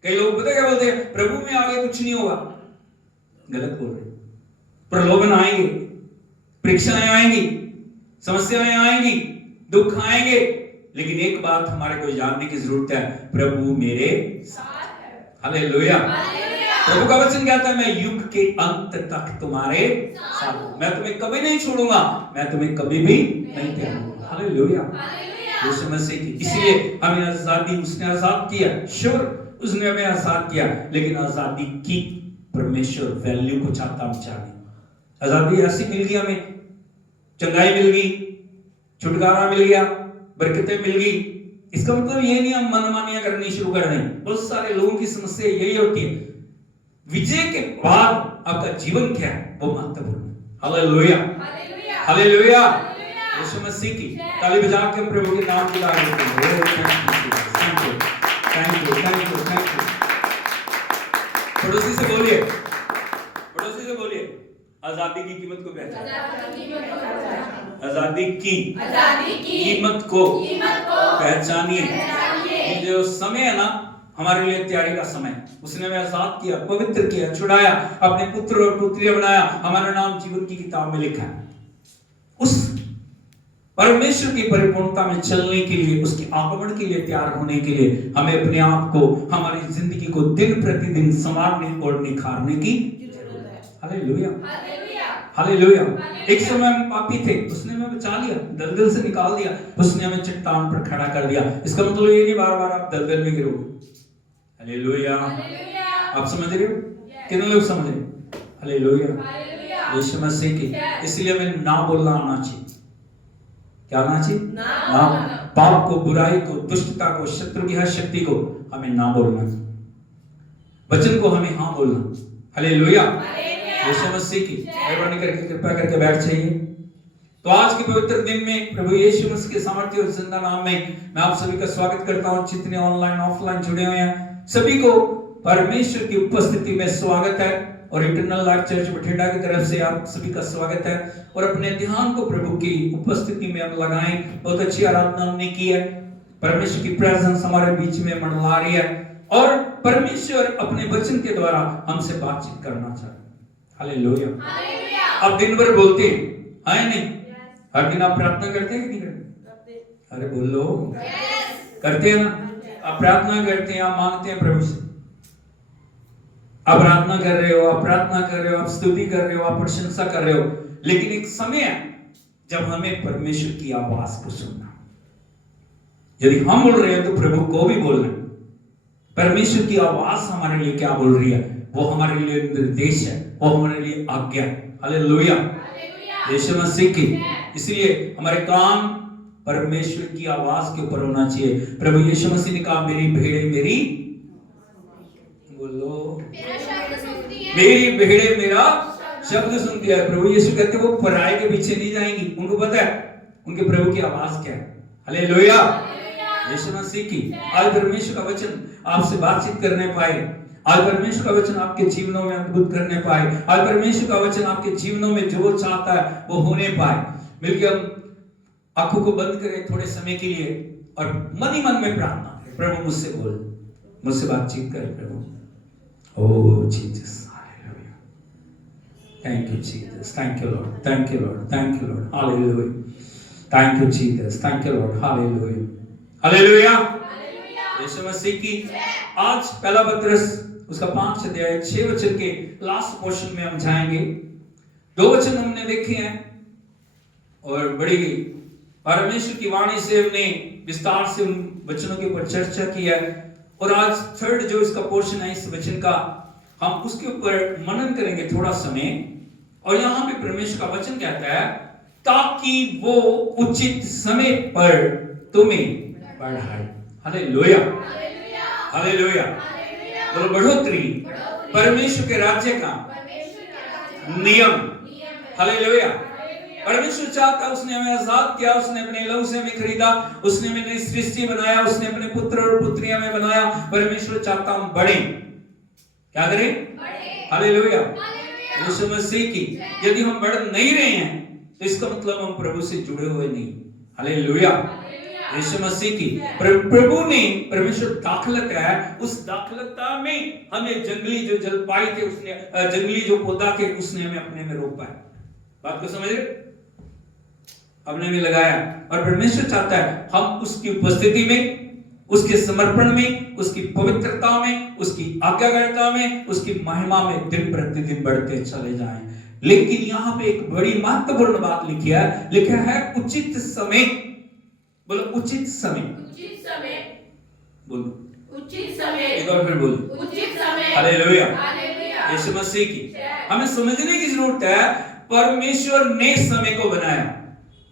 कई लोग पता क्या बोलते हैं, प्रभु में आगे कुछ नहीं होगा। गलत बोल रहे। प्रलोभन आएंगे, परीक्षाएं आएंगी, समस्याएं आएंगी, दुख आएंगे, लेकिन एक बात हमारे को जानने की जरूरत है, प्रभु मेरे साथ है। हालेलुया। प्रभु का वचन कहता है मैं युग के अंत तक तुम्हारे साथ हूं, मैं तुम्हें कभी नहीं छोड़ूंगा, मैं तुम्हें कभी भी नहीं त्यागूंगा। हालेलुया। यीशु मसीह की इसलिए हमें आजादी उसने आजाद किया। श्योर उसने हमें आजाद किया, लेकिन आजादी की परमेश्वर वैल्यू को चाहता हम जाने। आजादी ऐसी मिल गई, हमें चंगाई मिल गई, छुटकारा मिल गया, बरकतें मिल गई। इसका मतलब ये नहीं हम मनमानियां करनी शुरू कर दें। बहुत सारे लोगों की समस्या यही होती है, विजय के बाद आपका जीवन क्या है वो महत्वपूर्ण है। Hallelujah, hallelujah. यीशु मसीह की ताली बजा के हम प्रभु के नाम की तारीफ करते हैं। Thank you, thank you, thank you, thank you. पड़ोसी से बोलिए, पड़ोसी से बोलिए, आजादी की कीमत को पहचानिए। आजादी की कीमत को पहचानिए। जो समय है ना हमारे लिए तैयारी का समय, उसने हमें आजाद किया, पवित्र किया, छुड़ाया, अपने पुत्र और पुत्रियां बनाया, हमारा नाम जीवन की किताब में लिखा है। उस परमेश्वर की परिपूर्णता में चलने के लिए, उसके आगमन के लिए तैयार होने के लिए हमें अपने आप को, हमारी जिंदगी को दिन प्रतिदिन संवारने और निखारने की जरूरत है। Hallelujah, hallelujah. एक समय हम पापी थे, उसने हमें बचा लिया, दलदल से निकाल दिया, उसने हमें चट्टान पर खड़ा कर दिया। इसका मतलब ये नहीं बार बार आप दलदल में गिरोगे। हालेलुया, आप समझ रहे हो? कितने लोग समझ रहे? हालेलुया, यीशु मसीह की इसलिए हमें ना बोलना आना चाहिए। क्या आना चाहिए? ना। पाप को, बुराई को, दुष्टता को, शत्रु की हर शक्ति को हमें ना बोलना, वचन को हमें हाँ बोलना। हालेलुया, यीशु मसीह की मेहरबानी करके कृपया करके बैठ जाइए। तो आज के पवित्र दिन में प्रभु यीशु मसीह के सामर्थ्य और जिंदा नाम में मैं आप सभी का स्वागत करता हूं। जितने ऑनलाइन ऑफलाइन जुड़े हुए हैं सभी को परमेश्वर की उपस्थिति में स्वागत है, और इटर्नल लाइफ चर्च बठिंडा की तरफ से आप सभी का स्वागत है। और अपने ध्यान को प्रभु की उपस्थिति में हम लगाएं। बहुत अच्छी आराधना हमने की है, परमेश्वर की प्रेजेंस हमारे बीच में मंडला रही है, और परमेश्वर अपने वचन के द्वारा हमसे बातचीत करना चाहते हैं। हालेलुया। आप दिन भर बोलते हैं नहीं? हर दिन आप प्रार्थना करते हैं कि नहीं करते? अरे बोलो, करते हैं ना? आप प्रार्थना करते हैं, आप मांगते हैं प्रभु से, आप प्रार्थना कर रहे हो, आप प्रार्थना कर रहे हो, आप स्तुति कर रहे हो, आप प्रशंसा कर रहे हो, लेकिन एक समय है जब हमें परमेश्वर की आवाज को सुनना। यदि हम बोल रहे हैं तो प्रभु को भी बोलना है। परमेश्वर की आवाज हमारे लिए क्या बोल रही है, वो हमारे लिए निर्देश है, वो हमारे लिए आज्ञा है। हालेलुया, यीशु मसीह की। इसलिए हमारे काम परमेश्वर की आवाज के ऊपर होना चाहिए। प्रभु यीशु मसीह ने कहा मेरी भेड़े मेरी, बोलो, मेरी भेड़े मेरा शब्द सुनती है। प्रभु यीशु कहते वो पराये के पीछे नहीं जाएंगी, उनको पता है उनके प्रभु की आवाज क्या है। हालेलुया, यीशु मसीह की। आज परमेश्वर का वचन आपसे बातचीत करने पाए, आज परमेश्वर का वचन आपके जीवनों में अद्भुत करने पाए, आज परमेश्वर का वचन आपके जीवनों में जो चाहता है वो होने पाए। मिलकर हम आंखों को बंद करें थोड़े समय के लिए और मन ही मन में प्रार्थना करें, प्रभु मुझसे बोल, मुझसे बातचीत कर प्रभु। Oh Jesus, hallelujah, thank you Jesus, thank you Lord, thank you Lord, thank you Lord, hallelujah, thank you Jesus, thank you Lord, hallelujah, hallelujah, Yeshu मसीह की। आज पहला पत्रस उसका 5 अध्याय 6 वचन के लास्ट पोर्शन में हम जाएंगे। 2 वचन हमने देखे हैं और बड़ी परमेश्वर की वाणी से हमने विस्तार से उन वचनों के ऊपर चर्चा की है। और आज थर्ड जो इसका पोर्शन है इस वचन का, हम उसके ऊपर मनन करेंगे थोड़ा समय। और यहाँ पे परमेश्वर का वचन कहता है ताकि वो उचित समय पर तुम्हें बढ़ाए। हालेलुया, हालेलुया, बोलो बढ़ोतरी परमेश्वर के राज्य का नियम। हालेलुया, परमेश्वर चाहता, उसने हमें आजाद किया, उसने अपने लहू से हमें खरीदा, उसने हमें नई सृष्टि बनाया, उसने अपने पुत्र और पुत्रियां में बनाया। परमेश्वर चाहता हम बढ़े, क्या करें? हालेलुया, यीशु मसीह की। यदि हम बढ़ नहीं रहे हैं तो इसका मतलब हम प्रभु से जुड़े हुए नहीं। हालेलुया, यीशु मसीह की। प्रभु ने, परमेश्वर दाखलत है, उस दाखलता में हमें जंगली जो जल पाई थे, उसने जंगली जो पौधा थे उसने हमें अपने में रोपा है। बात को समझ रहे? हमने भी लगाया। और परमेश्वर चाहता है हम उसकी उपस्थिति में, उसके समर्पण में, उसकी पवित्रता में, उसकी आज्ञाकारिता में, उसकी महिमा में दिन प्रतिदिन बढ़ते चले जाएं। लेकिन यहाँ पे एक बड़ी महत्वपूर्ण बात लिखा है उचित समय। बोलो उचित समय, उचित समय, बोलो उचित समय, एक बार फिर बोलो उचित समय। हालेलुया, हालेलुया, यीशु मसीह की। हमें समझने की जरूरत है परमेश्वर ने समय को बनाया।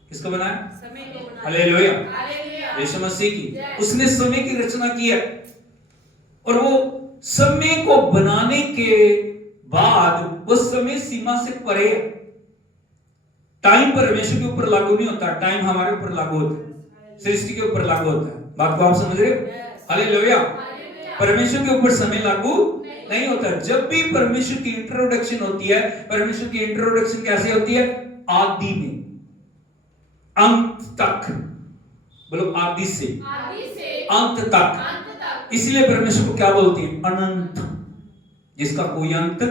किसको बनाया? समय को बनाया। हालेलुया, हालेलुया, यीशु मसीह की। उसने समय की रचना की है और वो समय को बनाने के बाद वो समय सीमा से परे है। टाइम परमेश्वर के ऊपर लागू नहीं होता, टाइम हमारे ऊपर लागू होता है, सृष्टि के ऊपर लागू होता है। बात को आप समझ रहे हो? हालेलुया, परमेश्वर के ऊपर समय लागू नहीं होता। जब भी परमेश्वर की इंट्रोडक्शन होती है, परमेश्वर की इंट्रोडक्शन कैसे होती है? आदि में अंत तक। बोलो आदि से अंत तक। इसलिए परमेश्वर को क्या बोलते हैं? अनंत, जिसका कोई अंत,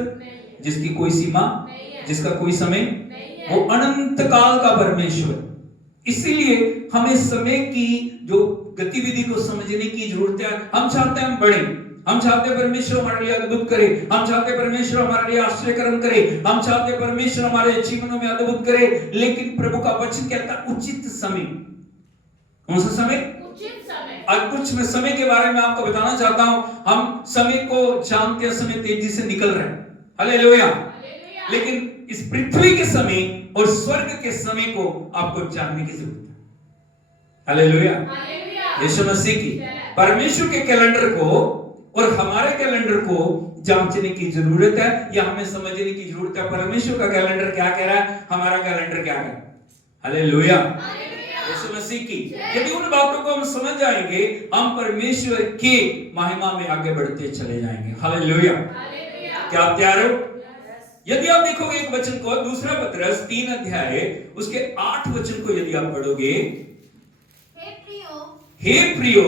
जिसकी कोई सीमा, जिसका कोई समय, वो अनंत काल का परमेश्वर। इसीलिए हमें समय की जो गतिविधि को समझने की जरूरत है। हम चाहते हैं हम बढ़े, हम चाहते हैं परमेश्वर हमारे लिए अद्भुत करे, हम चाहते हैं परमेश्वर हमारे लिए आश्चर्य कर्म करे, हम चाहते हैं परमेश्वर हमारे जीवनों में अद्भुत करे। लेकिन प्रभु का वचन कहता है उचित समय। कौन सा समय? उचित समय। आज कुछ मैं समय के बारे में आपको बताना चाहता हूं। हम समय को जानते हैं, समय तेजी से निकल रहा है। हालेलुया, लेकिन इस पृथ्वी के समय और स्वर्ग के समय को आपको जानने की जरूरत है। हालेलुया, यीशु मसीह की। परमेश्वर के कैलेंडर को और हमारे कैलेंडर को जांचने की जरूरत है या हमें समझने की जरूरत है। परमेश्वर का कैलेंडर क्या कह रहा है, हमारा कैलेंडर क्या कह रहा है। हालेलुया, यीशु मसीह की। यदि उन बातों को हम समझ जाएंगे, हम परमेश्वर के महिमा में आगे बढ़ते चले जाएंगे। हालेलुया, क्या आप तैयार हो? यदि आप देखोगे एक वचन को, दूसरा पत्रस 3 अध्याय उसके 8 वचन को यदि आप पढ़ोगे, हे प्रियो,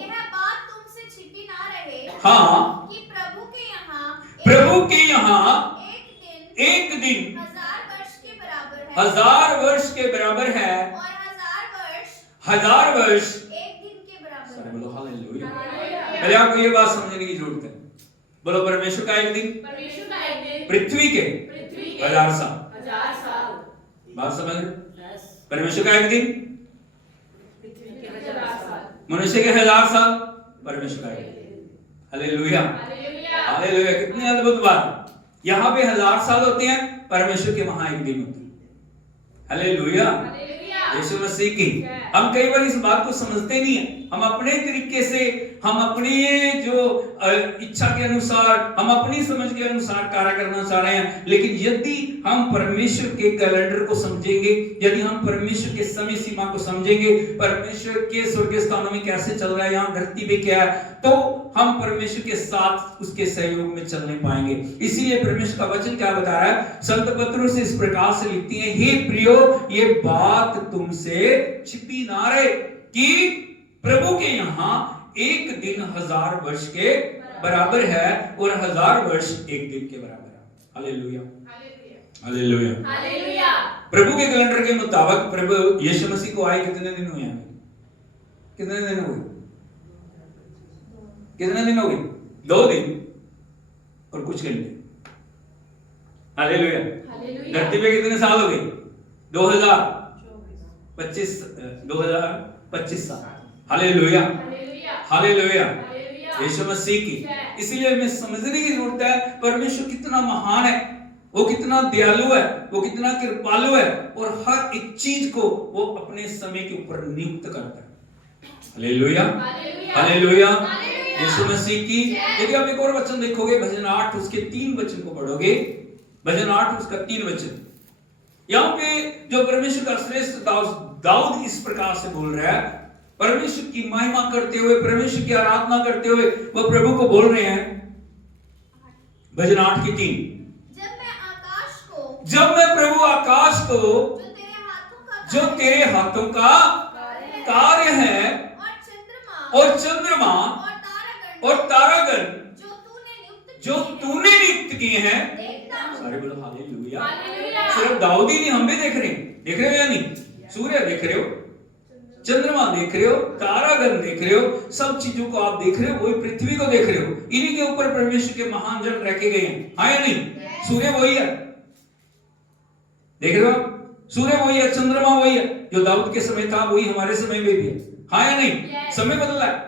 यह बात तुमसे छिपी ना रहे, हाँ, कि प्रभु के यहाँ एक दिन 1000 वर्ष के बराबर है, 1000 वर्ष के बराबर है, और 1000 वर्ष एक दिन के बराबर सारे है। बोलो हालेलुया। पहले आपको ये बात समझने की जरूरत है। बोलो परमेश्वर का एक दिन, परमेश्वर का एक दिन, पृथ्वी के 1000 साल। 1000 साल। बात समझ रहे? परमेश्वर का एक दिन, पृथ्वी के 1000 साल। मनुष्य के 1000 साल, परमेश्वर का 1 दिन। Hallelujah, hallelujah. कितनी अद्भुत बात। यहाँ पे 1000 साल होते हैं, परमेश्वर के वहां 1 दिन होते हैं। हालेलुया, यीशु मसीह की। हम कई बार इस बात को समझते नहीं है। हम अपने तरीके से, हम अपनी जो इच्छा के अनुसार, हम अपनी समझ के अनुसार कार्य करना चाह रहे हैं। लेकिन यदि हम परमेश्वर के कैलेंडर को समझेंगे, यदि हम परमेश्वर के समय सीमा को समझेंगे, परमेश्वर के स्वर्गीय स्थानों में कैसे चल रहा है, यहाँ धरती पे क्या है, तो हम परमेश्वर के साथ उसके सहयोग में चलने पाएंगे। इसीलिए परमेश्वर का वचन क्या बता रहा है, संत पत्रुस इस प्रकार से लिखती है, हे प्रियो, ये बात तुमसे छिपी ना रहे कि प्रभु के यहाँ 1 दिन 1000 वर्ष के बराबर है और 1000 वर्ष 1 दिन के बराबर है। Hallelujah, hallelujah, hallelujah. प्रभु के कैलेंडर के मुताबिक प्रभु यीशु मसीह को आए कितने दिन हुए हैं? कितने दिन हुए? कितने दिन हो गए? 2 दिन और कुछ घंटे। हालेलुया। धरती पे कितने साल हो गए? 2025 साल। हालेलुया, हालेलुया, यीशु मसीह की। इसलिए हमें समझने की जरूरत है परमेश्वर कितना महान है, वो कितना दयालु है, वो कितना कृपालु है और हर एक चीज को वो अपने समय के ऊपर नियुक्त करता है। हालेलुया, हालेलुया, यीशु मसीह की। यदि आप एक और वचन देखोगे, भजन 8 उसके 3 वचन को पढ़ोगे, भजन 8 उसका 3 वचन, यहाँ पे जो परमेश्वर का श्रेष्ठ दाऊद इस प्रकार से बोल रहा है, परमेश्वर की महिमा करते हुए, परमेश्वर की आराधना करते हुए वो प्रभु को बोल रहे हैं। भजन 8 की 3, जब मैं प्रभु आकाश को जो तेरे हाथों का कार्य है और चंद्रमा और तारागण जो तूने नियुक्त किए हैं, सारे बोलो हालेलुया। सिर्फ दाऊद ही नहीं, हम भी देख रहे हैं, देख रहे हो या नहीं? सूर्य देख रहे हो, चंद्रमा देख रहे हो, तारागण देख रहे हो, सब चीजों को आप देख रहे हो, वही पृथ्वी को देख रहे हो। इन्हीं के ऊपर परमेश्वर के महान जन रखे गए हैं, हाँ या नहीं? सूर्य वही है, देख रहे हो आप? सूर्य वही है, चंद्रमा वही है, जो दाऊद के समय था वही हमारे समय में भी है, हाँ या नहीं? समय बदला है,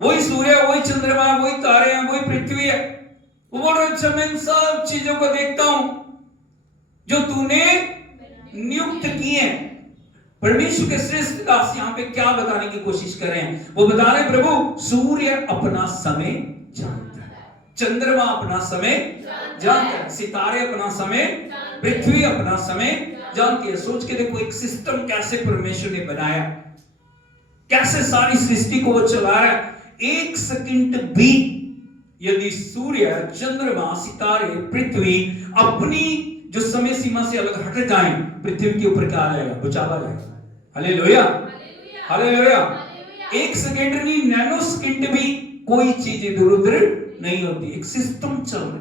वही सूर्य, वही चंद्रमा, वही तारे हैं, वही पृथ्वी है। वो बोल रहे, अच्छा मैं इन सब चीजों को देखता हूं जो तूने नियुक्त किए हैं। परमेश्वर के श्रेष्ठ दास यहाँ पे क्या बताने की कोशिश कर रहे हैं? वो बता रहे, प्रभु सूर्य अपना समय जानता है, चंद्रमा अपना समय जानता है, सितारे अपना समय, पृथ्वी अपना समय जानती है। सोच के देखो, एक सिस्टम कैसे परमेश्वर ने बनाया, कैसे सारी सृष्टि को वो चला रहा है। 1 सेकंड भी यदि सूर्य, चंद्रमा, सितारे, पृथ्वी अपनी जो समय सीमा से अलग हट जाए, पृथ्वी के ऊपर क्या आ जाएगा? भूचाल आ जाएगा। Hallelujah, hallelujah. 1 सेकंड नहीं, नैनो सेकंड भी कोई चीज इधर उधर नहीं होती। एक सिस्टम चल रहा है,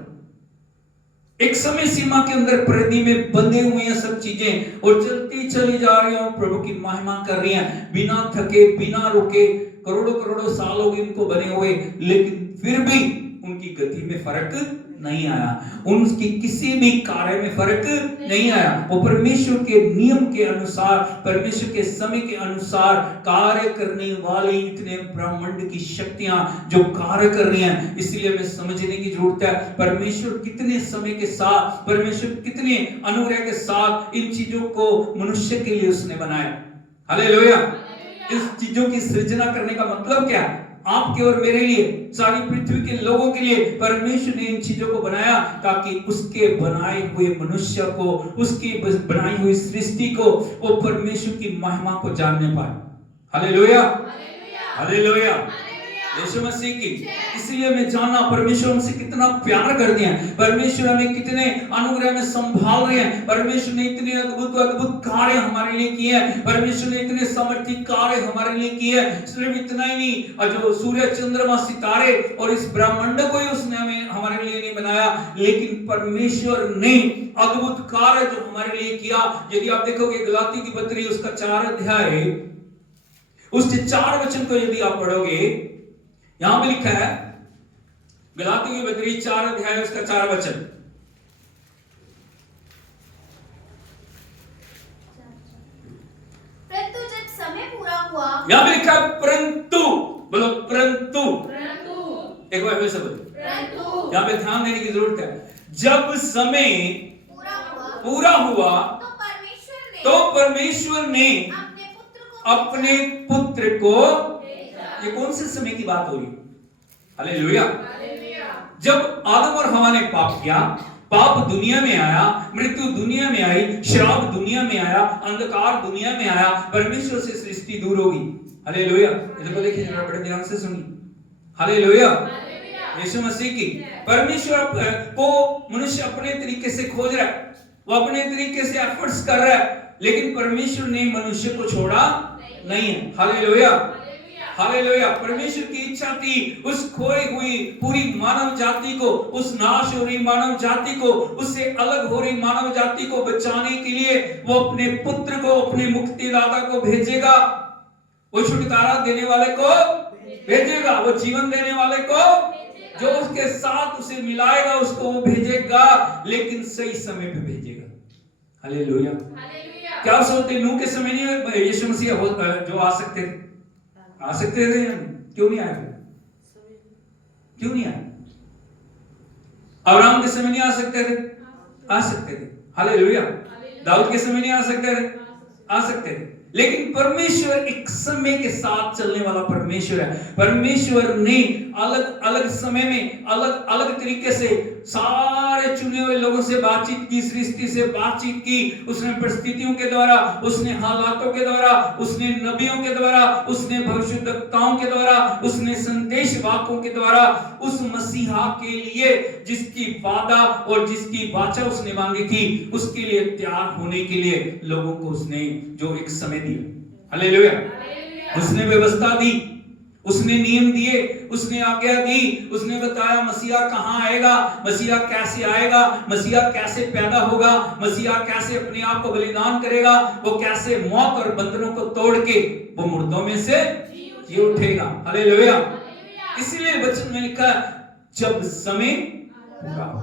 एक समय सीमा के अंदर परिधि में बंधे हुए हैं सब चीजें, और चलती चली जा रही हैं, प्रभु की महिमा कर रही हैं, बिना थके, बिना रुके। करोड़ों करोड़ों साल हो गए इनको बने हुए, लेकिन फिर भी उनकी गति में फर्क नहीं आया, उनकी किसी भी कार्य में फर्क नहीं आया। वो परमेश्वर के नियम के अनुसार, परमेश्वर के समय के अनुसार कार्य करने वाले इतने ब्रह्मांड की शक्तियां जो कार्य कर रही हैं। इसलिए हमें समझने की जरूरत है परमेश्वर कितने समय के साथ, परमेश्वर कितने अनुग्रह के साथ इन चीजों को मनुष्य के लिए उसने बनाया। हालेलुया। इस चीजों की सृजना करने का मतलब क्या है? आपके और मेरे लिए, सारी पृथ्वी के लोगों के लिए परमेश्वर ने इन चीजों को बनाया ताकि उसके बनाए हुए मनुष्य को, उसकी बनाई हुई सृष्टि को, वो परमेश्वर की महिमा को जानने पाए। हालेलुया, हालेलुया, यीशु मसीह की। इसलिए हमें जानना परमेश्वर हमसे कितना प्यार कर दिया, परमेश्वर हमें कितने अनुग्रह में संभाल रहे हैं, परमेश्वर ने इतने अद्भुत अद्भुत कार्य हमारे लिए किए हैं, परमेश्वर ने इतने सामर्थ्य कार्य हमारे लिए किए हैं। सिर्फ इतना ही नहीं, जो सूर्य, चंद्रमा, सितारे और इस ब्रह्मांड को ही उसने हमें हमारे लिए नहीं बनाया, लेकिन परमेश्वर ने अद्भुत कार्य जो हमारे लिए किया। यदि आप देखोगे गलाती की पत्री उसका 4 अध्याय, उसके 4 वचन को यदि आप पढ़ोगे, यहां पे लिखा है गलाती की पत्री 4 अध्याय उसका 4 वचन, परंतु जब समय पूरा हुआ यहाँ पे लिखा है परंतु, बोलो परंतु, एक बार फिर से बोलो, परंतु यहाँ पे ध्यान देने की जरूरत है। जब समय पूरा हुआ पूरा हुआ तो परमेश्वर ने अपने पुत्र को, ये कौन से समय की बात हो रही है? हालेलुया। जब आदम और हवा ने पाप किया, पाप दुनिया में आया, मृत्यु दुनिया में आई, श्राप दुनिया में आया, अंधकार दुनिया में आया, परमेश्वर से सृष्टि दूर होगी। हालेलुया। इधर को देखिए जरा, बड़े ध्यान से सुनिए। हालेलुया। यीशु मसीह की, परमेश्वर को मनुष्य अपने तरीके से खोज रहा है, वो अपने तरीके से एफर्ट्स कर रहा है, लेकिन परमेश्वर ने मनुष्य को छोड़ा नहीं है। Hallelujah, hallelujah. परमेश्वर की इच्छा थी उस खोई हुई पूरी मानव जाति को, उस नाश हो रही मानव जाति को, उससे अलग हो रही मानव जाति को बचाने के लिए वो अपने पुत्र को, अपने मुक्तिदाता को भेजेगा, वो छुटकारा देने वाले को भेजेगा, वो जीवन देने वाले को, जो उसके साथ उसे मिलाएगा उसको वो भेजेगा, लेकिन सही समय पे भेजेगा। हालेलुया। क्या सोचते, नूह के समय नहीं यीशु मसीह जो आ सकते थे? आ सकते थे, क्यों नहीं आए? क्यों नहीं आए? अब्राहम के समय नहीं आ सकते थे? आ सकते थे। हालेलुया। दाऊद के समय नहीं आ सकते थे? आ सकते थे। लेकिन परमेश्वर एक समय के साथ चलने वाला परमेश्वर है। परमेश्वर ने अलग अलग समय में अलग अलग तरीके से सारे चुने हुए लोगों से बातचीत की, सृष्टि से बातचीत की। उसने परिस्थितियों के द्वारा, उसने हालातों के द्वारा, उसने नबियों के द्वारा, उसने भविष्यद्वक्ताओं के द्वारा, उसने संदेशवाहकों के द्वारा, उस मसीहा के लिए जिसकी वादा और जिसकी वाचा उसने मांगी थी, उसके लिए तैयार होने के लिए लोगों को उसने जो एक समय दिया। हालेलुया। उसने व्यवस्था दी, उसने नियम दिए, उसने आज्ञा दी, उसने बताया मसीहा कहां आएगा, मसीहा कैसे आएगा, मसीहा कैसे पैदा होगा, मसीहा कैसे अपने आप को बलिदान करेगा, वो कैसे मौत और बंधनों को तोड़ के वो मुर्दों में से जी उठेगा। हालेलुया। इसलिए वचन में लिखा जब समय पूरा हो,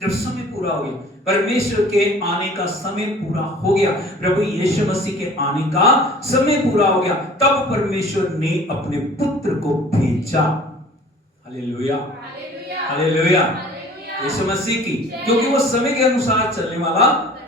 जब समय पूरा हो गया, परमेश्वर के आने का समय पूरा हो गया, प्रभु यीशु मसीह के आने का समय पूरा हो गया, तब परमेश्वर ने अपने पुत्र को भेजा। Hallelujah, hallelujah. यीशु मसीह की, क्योंकि वो समय के अनुसार चलने वाला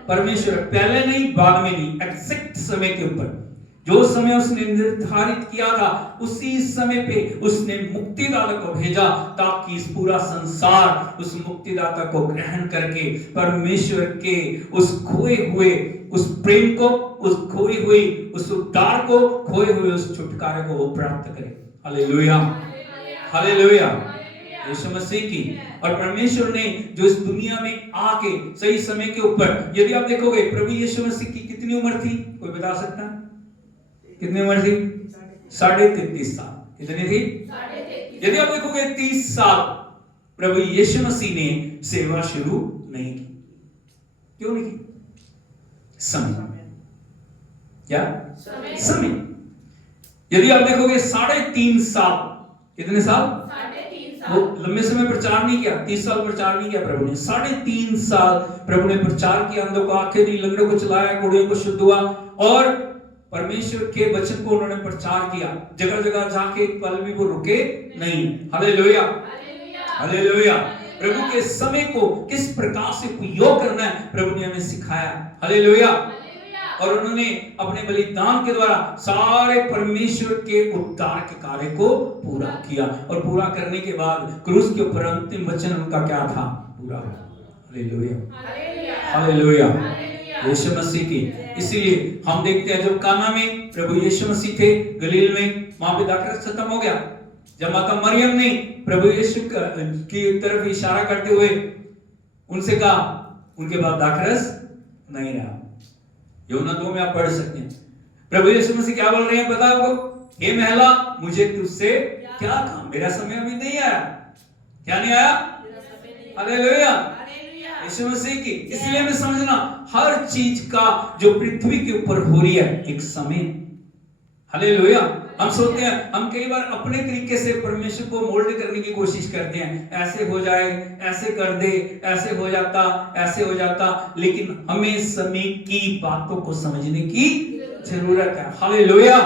परमेश्वर, पहले नहीं बाद में नहीं, एग्जैक्ट समय के ऊपर जो समय उसने निर्धारित किया था उसी समय पे उसने मुक्तिदाता को भेजा, ताकि इस पूरा संसार उस मुक्तिदाता को ग्रहण करके परमेश्वर के उस खोए हुए उस प्रेम को, उस खोई हुई उस उद्धार को, खोए हुए उस छुटकारे को वो प्राप्त करे। Hallelujah, hallelujah. यीशु मसीह की, और परमेश्वर ने जो इस दुनिया में आके सही समय के ऊपर, यदि आप देखोगे प्रभु यीशु मसीह की कितनी उम्र थी, कोई बता सकता है? कितनी उम्र थी? 33.5 साल। कितनी थी? 33। यदि आप देखोगे 30 साल प्रभु यीशु मसीह ने सेवा शुरू नहीं की। क्यों नहीं की? समय। क्या? समय। यदि आप देखोगे 3.5 साल, कितने साल? 3.5 साल। वो लंबे समय प्रचार नहीं किया, 30 साल प्रचार नहीं किया प्रभु ने, 3.5 साल प्रभु ने प्रचार किया, अंधों को आंखें दी, लंगड़ों को चलाया, कोढ़ियों को शुद्ध हुआ, और परमेश्वर के वचन को उन्होंने प्रचार किया। जगह जगह जाके एक पल भी वो रुके नहीं। Hallelujah, hallelujah. प्रभु के समय को किस प्रकार से उपयोग करना है प्रभु ने हमें सिखाया। हालेलुया। और उन्होंने अपने बलिदान के द्वारा सारे परमेश्वर के उद्धार के कार्य को पूरा किया, और पूरा करने के बाद क्रूस के ऊपर अंतिम वचन उनका क्या था? पूरा। Hallelujah, hallelujah. यीशु मसीह की, इसीलिए हम देखते हैं जब काना में प्रभु यीशु मसीह थे गलील में, वहां पे दाखरस खत्म हो गया। जब माता मरियम ने प्रभु यीशु की तरफ इशारा करते हुए उनसे कहा, उनके बाद दाखरस नहीं रहा। यूहन्ना 2 में आप पढ़ सकते हैं। प्रभु यीशु मसीह क्या बोल रहे हैं पता आपको? हे महिला, मुझे तुझसे क्या काम, मेरा समय अभी नहीं आया। क्या नहीं आया? हालेलुया, यीशु मसीह की। इसलिए हमें समझना, हर चीज का जो पृथ्वी के ऊपर हो रही है एक समय। हालेलुया। हम सोचते हैं, हम कई बार अपने तरीके से परमेश्वर को मोल्ड करने की कोशिश करते हैं, ऐसे हो जाए, ऐसे कर दे, ऐसे हो जाता, ऐसे हो जाता, लेकिन हमें समय की बातों को समझने की जरूरत है। हालेलुया,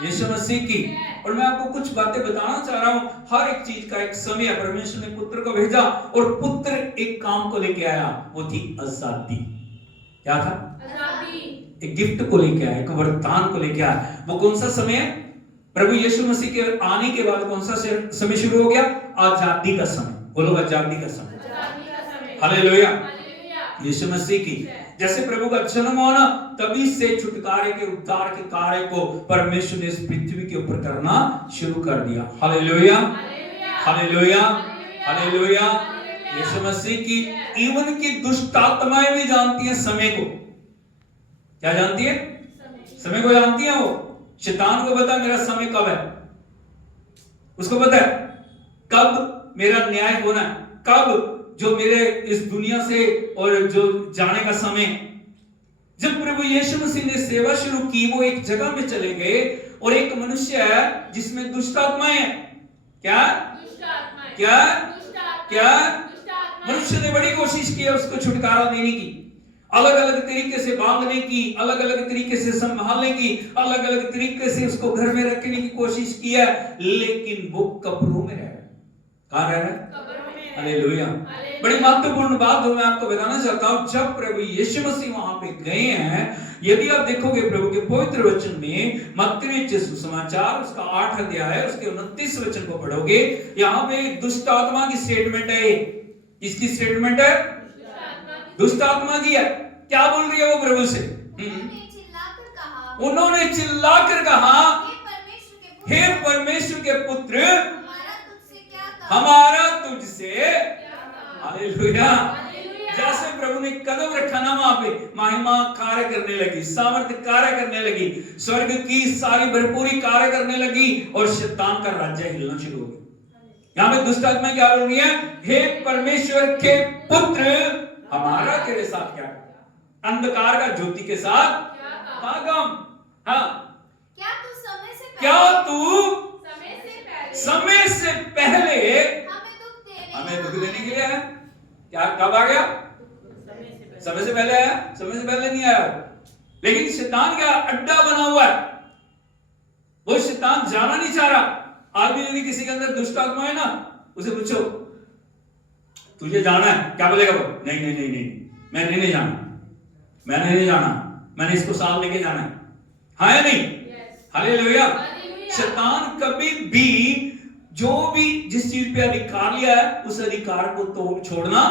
यीशु मसीह की। और मैं आपको कुछ बातें बताना चाह रहा हूं। हर एक चीज का एक समय है। परमेश्वर ने पुत्र को भेजा और पुत्र एक काम को लेके आया, वो थी आजादी। क्या था? आजादी। एक गिफ्ट को लेके आया, एक वरदान को लेके आया। वो कौन सा समय है? प्रभु यीशु मसीह के आने के बाद कौन सा समय शुरू हो गया? आजादी का समय। बोलो आजादी का समय। हालेलुया। यीशु मसीह की जैसे प्रभु का जन्म होना, तभी से छुटकारे के उद्धार के कार्य को परमेश्वर ने इस पृथ्वी के ऊपर करना शुरू कर दिया। Hallelujah, hallelujah, hallelujah. यीशु मसीह की इवन की दुष्ट आत्माएं भी जानती हैं समय को। क्या जानती है? समय को जानती है। वो शैतान को पता है मेरा समय कब है, उसको पता है कब मेरा न्याय होना है, कब जो मेरे इस दुनिया से और जो जाने का समय। जब प्रभु यीशु मसीह ने सेवा शुरू की, वो एक जगह में चले गए और एक मनुष्य है जिसमें दुष्ट आत्माएं हैं। क्या? क्या? क्या? मनुष्य ने बड़ी कोशिश की है उसको छुटकारा देने की, अलग अलग तरीके से बांधने की, अलग अलग तरीके से संभालने की, अलग अलग तरीके से उसको घर में रखने की कोशिश की है, लेकिन वो कब्रों में रह रहा है। कहां रह रहा है? हालेलुया। बड़ी महत्वपूर्ण बात जो मैं आपको बताना चाहता हूं, जब प्रभु यीशु मसीह वहां पे गए हैं, यदि आप देखोगे प्रभु के पवित्र वचन में मत्ती सुसमाचार उसका 8 अध्याय उसके 29 वचन को पढ़ोगे, यहां पे दुष्ट आत्मा की स्टेटमेंट है। इसकी स्टेटमेंट है दुष्ट आत्मा की है। क्या बोल रही है वो प्रभु से? उन्होंने चिल्लाकर कहा, हे परमेश्वर के पुत्र, हमारा तुझसे। हालेलुया। जैसे प्रभु ने कदम रखा ना, वहां पे महिमा कार्य करने लगी, सामर्थ्य कार्य करने लगी, स्वर्ग की सारी भरपूरी कार्य करने लगी और शैतान का राज्य हिलना शुरू हो गया। यहां पे दुष्ट आत्मा क्या बोल रही है? हे परमेश्वर के पुत्र, हमारा तेरे साथ क्या? अंधकार का ज्योति के साथ काम। हाँ, क्या तू समय से पहले हमें दुख देने के लिए आया? क्या कब आ गया? समय से पहले आया? समय से पहले नहीं आया। लेकिन शैतान का अड्डा बना हुआ है, वो शैतान जाना नहीं चाह रहा। आज भी यदि किसी के अंदर दुष्ट आत्मा है ना, उसे पूछो तुझे जाना है, क्या बोलेगा वो? नहीं नहीं नहीं नहीं, मैंने नहीं जाना, मैंने नहीं जाना, मैंने इसको साथ लेके जाना है। हाँ या नहीं? हालेलुया। शैतान कभी भी जो भी जिस चीज पे अधिकार लिया है, उस अधिकार को तो छोड़ना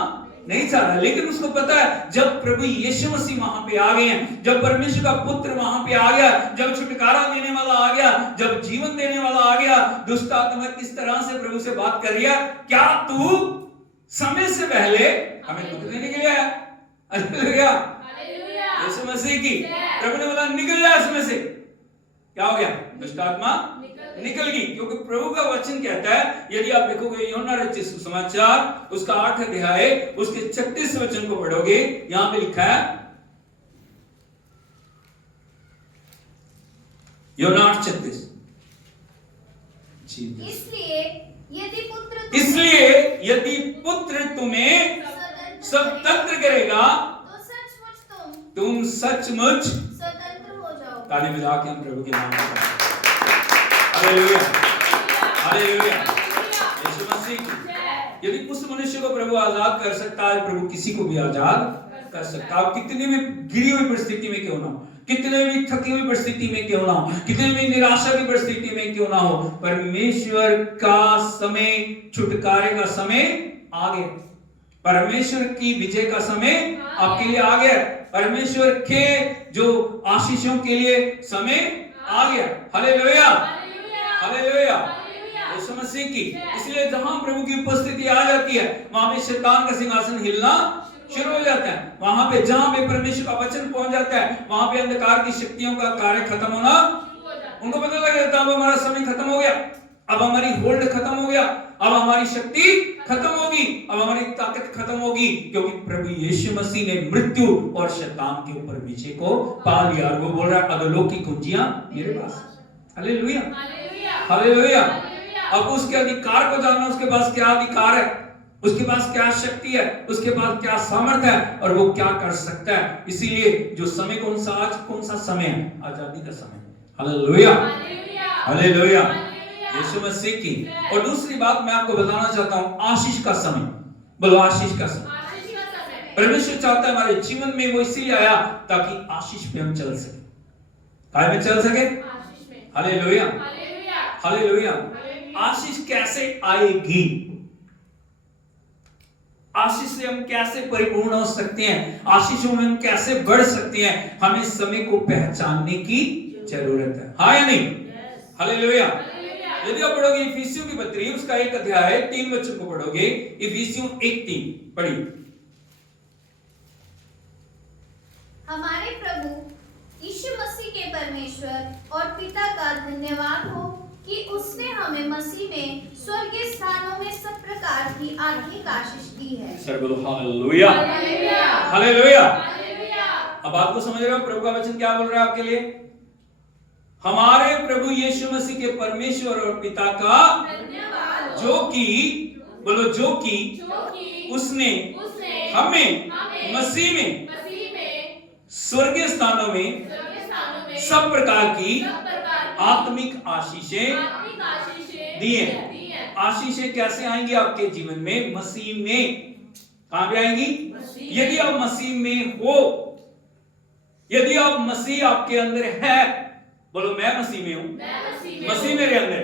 नहीं चाह रहा। लेकिन उसको पता है जब प्रभु यीशु मसीह वहां पे आ गए हैं, जब परमेश्वर का पुत्र वहां पे आ गया, जब छुटकारा देने वाला आ गया, जब जीवन देने वाला आ गया, दुष्ट आत्मा किस तरह से प्रभु से बात कर रही है? क्या तू समय से पहले हमें दुख देने के लिए आया? हालेलुया, यीशु मसीह की। प्रभु ने बोला निकल जा इसमें से। क्या हो गया? दुष्ट आत्मा निकल गई। क्योंकि प्रभु का वचन कहता है, यदि आप देखोगे यूहन्ना रचित सुसमाचार उसका 8 अध्याय उसके 36 वचन को पढ़ोगे, यहां पे लिखा है, यूहन्ना 8:36, इसलिए यदि पुत्र तुम्हें स्वतंत्र करेगा तो तुम सचमुच स्वतंत्र हो जाओ। ताली बजा के हम प्रभु के नाम को हालेलुया, हालेलुया। यीशु मसीह की। यदि उस मनुष्य को प्रभु आजाद कर सकता है, प्रभु किसी को भी आजाद कर सकता है। आप कितनी भी गिरी हुई परिस्थिति में क्यों ना हो, कितने भी थकी हुई परिस्थिति में क्यों ना हो, कितनी भी निराशा की परिस्थिति में क्यों ना हो, परमेश्वर का समय, छुटकारे का समय आ गया। परमेश्वर की विजय का समय आपके लिए आ गया। परमेश्वर के जो आशीषों के लिए समय आ गया। हालेलुया, हालेलुया, यीशु मसीह की। इसलिए जहां प्रभु की उपस्थिति आ जाती है, वहां पे शैतान का सिंहासन हिलना शुरू हो जाता है। वहां पे जहां पे परमेश्वर का वचन पहुंच जाता है, वहां पे अंधकार की शक्तियों का कार्य खत्म होना, उनको पता लग जाता है अब हमारा समय खत्म हो गया, अब हमारी होल्ड खत्म हो गया, अब हमारी शक्ति खत्म होगी, अब हमारी ताकत खत्म होगी, क्योंकि प्रभु यीशु मसीह ने मृत्यु और शैतान के ऊपर विजय को पा लिया। और वो बोल रहा है अधोलोक की कुंजियां मेरे पास। Hallelujah, hallelujah. अब उसके अधिकार को जानना, उसके पास क्या अधिकार है, उसके पास क्या शक्ति है, उसके पास क्या सामर्थ्य है और वो क्या कर सकता है। इसीलिए जो समय कौन सा, आज कौन सा समय है? आजादी का समय। हालेलुया, हालेलुया, यीशु मसीह की। और दूसरी बात मैं आपको बताना चाहता हूं, आशीष का समय। बोलो आशीष का समय। परमेश्वर चाहता है हमारे जीवन में, वो इसीलिए आया ताकि आशीष पे हम चल सके। काय में चल सके? Hallelujah, hallelujah. आशीष कैसे आएगी? आशीष से हम कैसे परिपूर्ण हो सकते हैं? आशीषों में हम कैसे बढ़ सकते हैं? हमें समय को पहचानने की जरूरत है, हाँ या नहीं? हालेलुया। यदि आप पढ़ोगे इफिसियों की पत्री, उसका 1 अध्याय 3 वचन को पढ़ोगे, इफिसियों 1:3 पढ़िए। हमारे प्रभु यीशु मसीह के परमेश्वर और पिता का धन्यवाद हो कि उसने हमें मसीह में स्वर्गीय स्थानों में सब प्रकार की आत्मिक आशीष दी है। सर बोलो हालेलुया, हालेलुया। अब बात को समझ रहे हो? प्रभु का वचन क्या बोल रहा है आपके लिए? हमारे प्रभु यीशु मसीह के परमेश्वर और पिता का धन्यवाद, जो कि बोलो, जो कि उसने हमें मसीह में स्वर्गीय स्थानों में सब प्रकार की आत्मिक आशीषें दी हैं। आशीषें कैसे आएंगी आपके जीवन में? मसीह में। कहां पे आएंगी? यदि आप मसीह में हो, यदि आप मसीह आपके अंदर है, बोलो मैं मसीह में हूं, मसीह मेरे अंदर।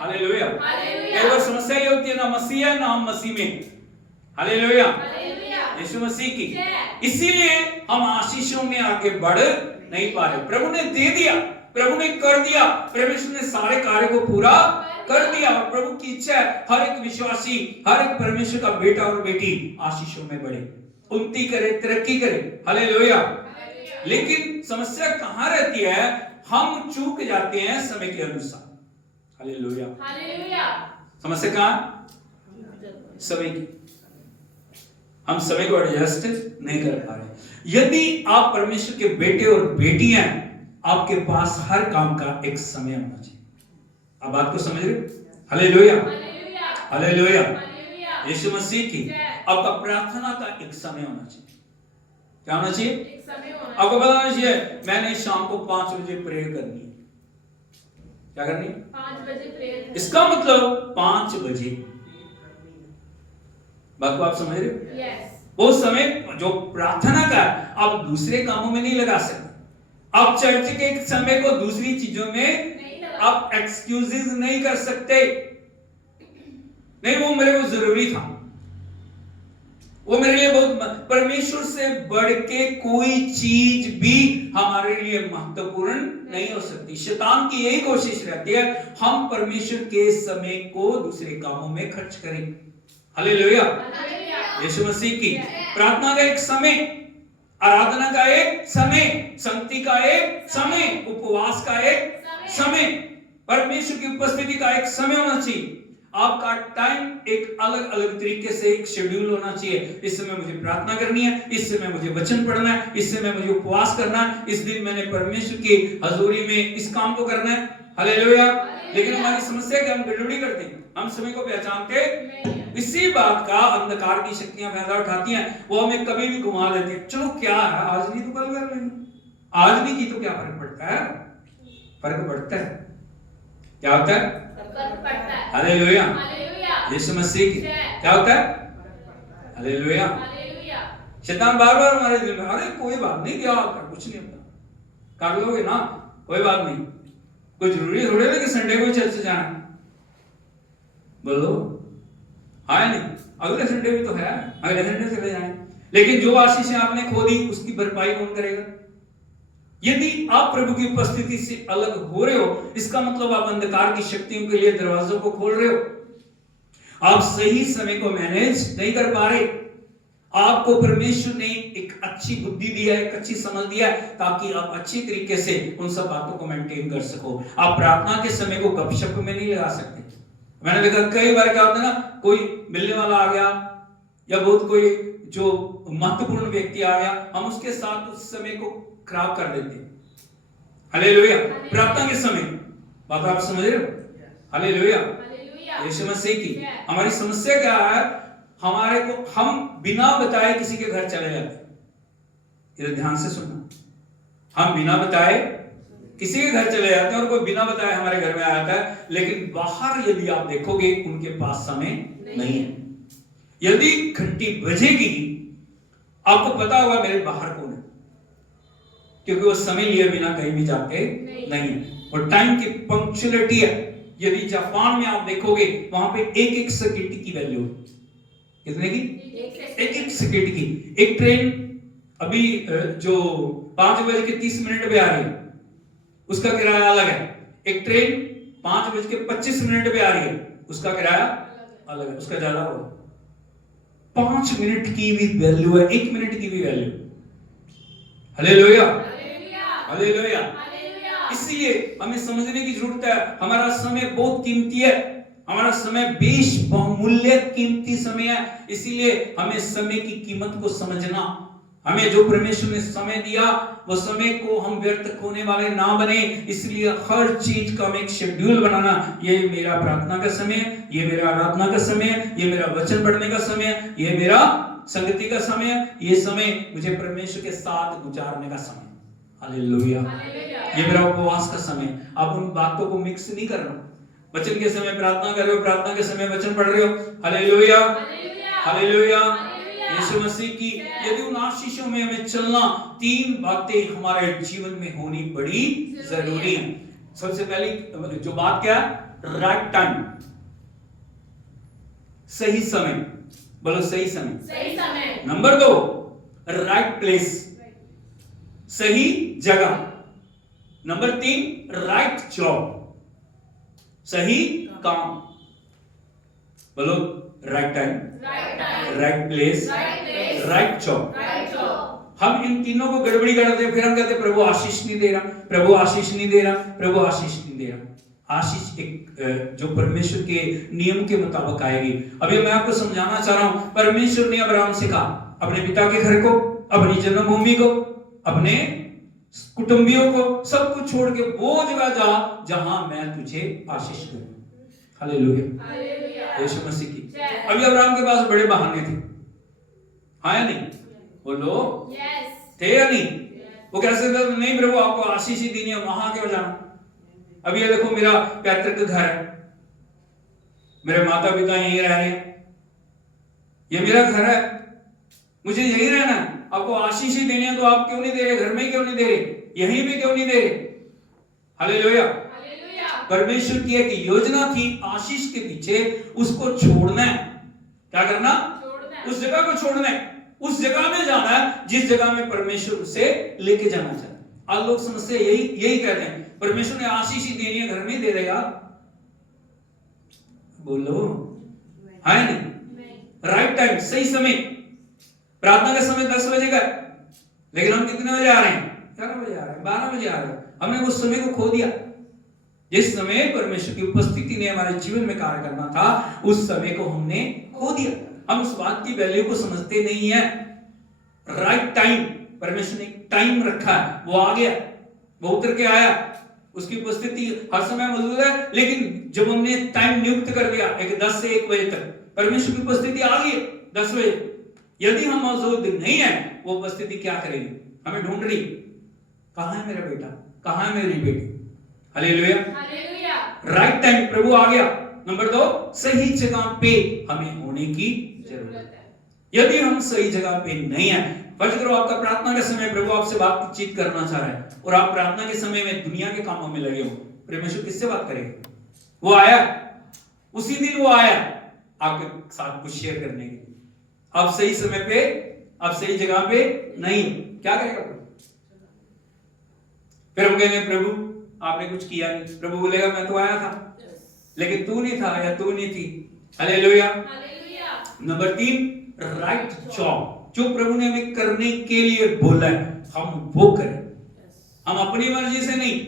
हालेलुया। कई बार समस्या ये होती है, ना मसीह है ना हम मसीह में। हालेलुया, यीशु मसीह की। इसीलिए हम आशीषों में आगे बढ़ नहीं पा रहे। प्रभु ने दे दिया, प्रभु ने कर दिया, परमेश्वर ने सारे कार्य को पूरा कर दिया। और प्रभु की इच्छा है हर एक विश्वासी, हर एक परमेश्वर का बेटा और बेटी आशीषों में बढ़े, उन्नति करे, तरक्की करे। हालेलुया। लेकिन समस्या कहां रहती है? हम चूक जाते हैं समय के अनुसार। हालेलुया, समस्या कहां? समय की। हम समय को एडजस्ट नहीं कर पा रहे। यदि आप परमेश्वर के बेटे और बेटी हैं, आपके पास हर काम का एक समय होना चाहिए। आप बात को समझ रहे? हालेलुया, हालेलुया, यीशु मसीह की। आपका प्रार्थना का एक समय होना चाहिए। क्या होना चाहिए? एक समय होना। आपको बताना चाहिए मैंने शाम को 5 बजे प्रेयर करनी है। क्या करनी है? 5 बजे प्रेयर। इसका मतलब 5 बजे। बात को आप समझ रहे हो? yes. वो समय जो प्रार्थना का आप दूसरे कामों में नहीं लगा सकते। आप चर्च के समय को दूसरी चीजों में आप एक्सक्यूजेस नहीं कर सकते। नहीं, वो मेरे को जरूरी था, वो मेरे लिए बहुत। परमेश्वर से बढ़ के कोई चीज भी हमारे लिए महत्वपूर्ण नहीं हो सकती। शैतान की यही कोशिश रहती है हम परमेश्वर के समय को दूसरे कामों में खर्च करें। हालेलुया, यीशु मसीह की। प्रार्थना का एक समय, आराधना का एक समय, संगति का एक समय, उपवास का एक समय, परमेश्वर की उपस्थिति का एक समय होना चाहिए। आपका टाइम एक अलग अलग तरीके से एक शेड्यूल होना चाहिए। इस समय मुझे प्रार्थना करनी है, इस समय मुझे वचन पढ़ना है, इस समय मुझे उपवास करना है, इस दिन मैंने परमेश्वर की हजूरी में इस काम को करना है। हालेलुया। लेकिन हमारी समस्या है कि हम गड़बड़ी करते हैं, हम समय को पहचानते। इसी बात का अंधकार की शक्तियां फायदा उठाती हैं, वो हमें कभी भी घुमा देती हैं। चलो क्या है, आज नहीं तो कल कर लेंगे, आज नहीं की तो क्या फर्क पड़ता है? फर्क पड़ता है। क्या होता है? हालेलुया, यीशु मसीह की। क्या होता है? हालेलुया। शैतान बार बार हमारे दिल में, अरे कोई बात नहीं, क्या कुछ नहीं होता, कर लोगे ना, कोई बात नहीं, कोई जरूरी थोड़ी है कि संडे को चर्च जाना। बोलो हाँ नहीं, अगले संडे भी तो है, अगले संडे चले जाएं। लेकिन जो आशीषें आपने खो दी उसकी भरपाई कौन करेगा? यदि आप प्रभु की उपस्थिति से अलग हो रहे हो, इसका मतलब आप अंधकार की शक्तियों के लिए दरवाजों को खोल रहे हो। आप सही समय को मैनेज नहीं कर पा रहे। आपको परमेश्वर ने एक अच्छी बुद्धि दिया है, एक अच्छी समझ दिया है, ताकि आप अच्छी तरीके से उन सब बातों को मेंटेन कर सको। आप प्रार्थना के समय को गपशप में नहीं लगा सकते। मैंने देखा कई बार क्या होता है ना, कोई मिलने वाला आ गया या बहुत कोई जो महत्वपूर्ण व्यक्ति आ गया, हम उसके साथ उस समय को खराब कर देते हैं। हालेलुया। प्रार्थना के समय, बात आप समझ रहे हो? हालेलुया, यीशु मसीह की। हमारी समस्या क्या है? हमारे को हम बिना बताए किसी के घर चले जाते हैं। इधर ध्यान से सुनना, हम बिना बताए किसी के घर चले जाते हैं और कोई बिना बताए हमारे घर में आ जाता है, लेकिन बाहर यदि आप देखोगे उनके पास समय नहीं है। यदि घंटी बजेगी आपको पता होगा मेरे बाहर कौन है, क्योंकि वो समय लिए बिना कहीं भी जाते नहीं है। और टाइम की पंक्चुअलिटी है। यदि जापान में आप देखोगे वहां पे एक एक सेकंड की वैल्यू है। कितने की? एक एक सेकंड की। एक ट्रेन अभी जो 5:30 पे आ रही है उसका किराया अलग है। एक ट्रेन 5:25 पे आ रही है उसका किराया अलग है, उसका ज्यादा होगा। 5 मिनट की भी वैल्यू है, 1 मिनट की भी वैल्यू। Hallelujah, hallelujah. इसलिए हमें समझने की जरूरत है हमारा समय बहुत कीमती है, हमारा समय बेश बहुमूल्य कीमती समय है। इसीलिए हमें समय की कीमत को समझना, हमें जो परमेश्वर ने समय दिया वो समय को हम व्यर्थ खोने वाले ना बने। इसलिए हर चीज का हम एक शेड्यूल बनाना, ये मेरा प्रार्थना का समय, ये मेरा आराधना का समय, ये मेरा वचन पढ़ने का समय, ये मेरा संगति का समय, ये समय मुझे परमेश्वर के साथ गुजारने का समय। हालेलुया। ये मेरा उपवास का समय। आप उन बातों को मिक्स नहीं करना। वचन के समय प्रार्थना कर रहे हो, प्रार्थना के समय वचन पढ़ रहे हो। Hallelujah, hallelujah. यीशु मसीह की यदि उन आशीषों में हमें चलना, 3 बातें हमारे जीवन में होनी बड़ी जरूरी है। सबसे पहली जो बात क्या है? राइट टाइम, सही समय। बोलो सही समय, सही समय। नंबर 2 राइट प्लेस, सही जगह। नंबर 3 राइट जॉब, सही काम। बोलो right time, right place, right job. हम इन तीनों को गड़बड़ी करते हैं, फिर हम कहते हैं प्रभु आशीष नहीं दे रहा, प्रभु आशीष नहीं दे रहा, प्रभु आशीष नहीं दे रहा। आशीष एक जो परमेश्वर के नियम के मुताबिक आएगी। अभी मैं आपको समझाना चाह रहा हूं, परमेश्वर ने अब्राहम से कहा अपने पिता के घर को, अपनी जन्मभूमि को, अपने कुटुंबियों को, सब कुछ छोड़ के वो जगह जा जहां मैं तुझे आशीष दूंगा। हालेलुया, यीशु मसीह की। अभी अब्राहम के पास बड़े बहाने थे, हाँ या नहीं? बोलो थे या नहीं? वो कैसे थे? नहीं प्रभु आपको आशीष ही देनी है, वहां क्यों जाना? अभी ये देखो मेरा पैतृक घर है, मेरे माता पिता यहीं रह रहे हैं, ये मेरा घर है, मुझे यहीं रहना है। आपको आशीष ही देनी है तो आप क्यों नहीं दे रहे? घर में क्यों नहीं दे रहे? यहीं भी क्यों नहीं दे रहे? हालेलुया। परमेश्वर की एक योजना थी आशीष के पीछे, उसको छोड़ना है। क्या करना? उस जगह को छोड़ना है, उस जगह में जाना है जिस जगह में परमेश्वर उसे लेके जाना चाहता है। आज लोग समस्या यही कहते हैं, परमेश्वर ने आशीष ही देनी है, घर में दे रहे यार। बोलो है नहीं? राइट टाइम, सही समय। प्रार्थना का समय 10 बजे का, लेकिन हम कितने बजे आ रहे हैं? 11 बजे आ रहे हैं, 12 बजे आ रहे हैं। हमने उस समय को खो दिया। जिस समय परमेश्वर की उपस्थिति ने हमारे जीवन में कार्य करना था, उस समय को हमने खो दिया। हम उस बात की वैल्यू को समझते नहीं है। राइट टाइम, परमेश्वर ने टाइम रखा है, वो आ गया, वो उतर के आया, उसकी उपस्थिति हर समय मौजूद है। लेकिन जब हमने टाइम नियुक्त कर दिया एक 10 से 1 बजे तक, परमेश्वर की उपस्थिति आ गई 10 बजे, यदि हम मौजूद नहीं है, वो उपस्थिति क्या करेगी? हमें ढूंढ रही, कहां है मेरा बेटा, कहां है मेरी बेटी? हालेलुया, राइट टाइम, प्रभु आ गया। नंबर 2 सही जगह पे हमें होने की जरूरत है। यदि हम सही जगह पे नहीं है, फर्ज करो आपका प्रार्थना का समय, प्रभु आपसे बातचीत करना चाह रहा है और आप प्रार्थना के समय में दुनिया के कामों में लगे हो, परमेश्वर किससे बात करेगा? वो आया उसी दिन, वो आया आपके साथ कुछ शेयर करने के लिए। आप सही समय पे, आप सही जगह पे नहीं, क्या करेगा प्रभु? फिर हम कहेंगे प्रभु आपने कुछ किया नहीं। प्रभु बोलेगा मैं तो आया था, लेकिन तू नहीं था या तू नहीं थी। हालेलुया। नंबर 3 राइट जॉब, जो प्रभु ने हमें करने के लिए बोला है हम वो करें। हम अपनी मर्जी से नहीं,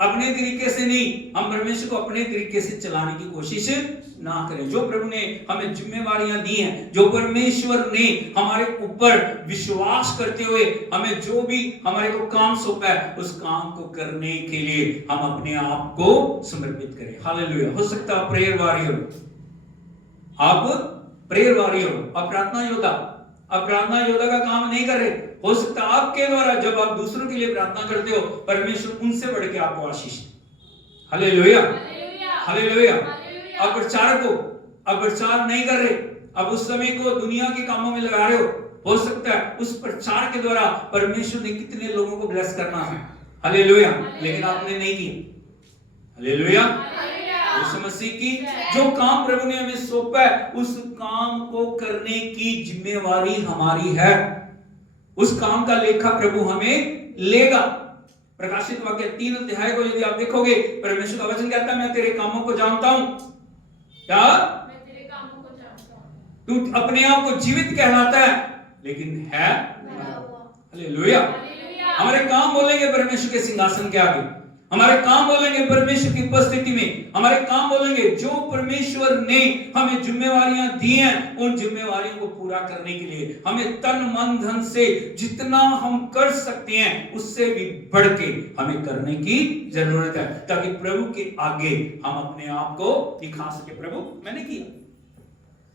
अपने तरीके से नहीं, हम परमेश्वर को अपने तरीके से चलाने की कोशिश ना करें। जो प्रभु ने हमें जिम्मेवारियां दी हैं, जो परमेश्वर ने हमारे ऊपर विश्वास करते हुए हमें जो भी हमारे को काम सौंपा है, उस काम को करने के लिए हम अपने आप को समर्पित करें। हालेलुया। हो सकता है प्रेयर वॉरियर, आप प्रेयर वॉरियर, आप प्रार्थना योद्धा, आप प्रार्थना योद्धा का काम नहीं कर रहे, हो सकता है आपके द्वारा जब आप दूसरों के लिए प्रार्थना करते हो, परमेश्वर उनसे बढ़ के आपको आशीष दे। Hallelujah, hallelujah. आप प्रचार नहीं कर रहे, अब उस समय को दुनिया के कामों में लगा रहे हो सकता है उस प्रचार के द्वारा परमेश्वर ने कितने लोगों को ब्लेस करना है। हालेलुया, लेकिन आपने नहीं किया। हालेलुया, यीशु मसीह की जो काम प्रभु ने हमें सौंपा है, उस काम को करने की जिम्मेवारी हमारी है। उस काम का लेखा प्रभु हमें लेगा। प्रकाशित वाक्य 3 अध्याय को यदि आप देखोगे, परमेश्वर का वचन कहता है मैं तेरे कामों को जानता हूं। क्या? मैं तेरे कामों को जानता हूं। तू अपने आप को जीवित कहलाता है, लेकिन है हालेलुया। हमारे काम बोलेंगे परमेश्वर के सिंहासन के आगे, हमारे काम बोलेंगे परमेश्वर की उपस्थिति में, हमारे काम बोलेंगे जो परमेश्वर ने हमें जिम्मेवारियां दी हैं, उन जिम्मेवारियों को पूरा करने के लिए हमें तन मन धन से जितना हम कर सकते हैं उससे भी बढ़ के हमें करने की जरूरत है, ताकि प्रभु के आगे हम अपने आप को दिखा सके। प्रभु मैंने किया,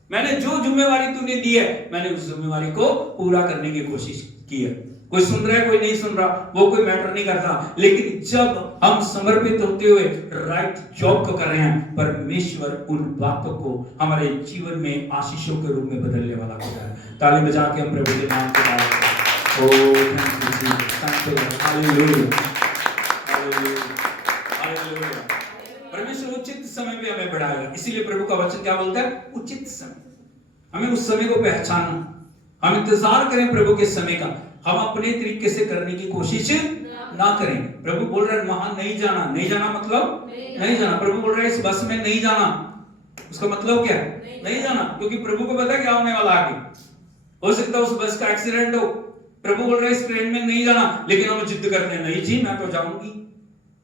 मैंने जो जिम्मेवारी तूने दी है, मैंने उस जिम्मेवारी को पूरा करने की कोशिश की है। कोई सुन रहा है कोई नहीं सुन रहा, वो कोई मैटर नहीं करता, लेकिन जब हम समर्पित होते हुए राइट जॉब को कर रहे हैं, परमेश्वर उन बातों को हमारे जीवन में आशीषों के रूप में बदलने वाला होता है। ताली बजा के हम प्रभु के नाम को गाएंगे। Oh thank you Jesus, hallelujah, hallelujah, hallelujah. परमेश्वर उचित समय पे हमें बढ़ाएगा। इसीलिए प्रभु का वचन क्या बोलता है? उचित समय। हमें उस समय को पहचानना, हम इंतजार करें प्रभु के समय का, हम अपने तरीके से करने की कोशिश ना करें। प्रभु बोल रहे हैं वहां नहीं जाना। नहीं जाना मतलब नहीं जाना। प्रभु बोल रहे हैं इस बस में नहीं जाना, उसका मतलब क्या है? नहीं जाना, क्योंकि प्रभु को पता है क्या होने वाला आगे। हो सकता है उस बस का एक्सीडेंट हो। प्रभु बोल रहे हैं इस ट्रेन में नहीं जाना, लेकिन हम जिद करते हैं नहीं जी मैं तो जाऊंगी,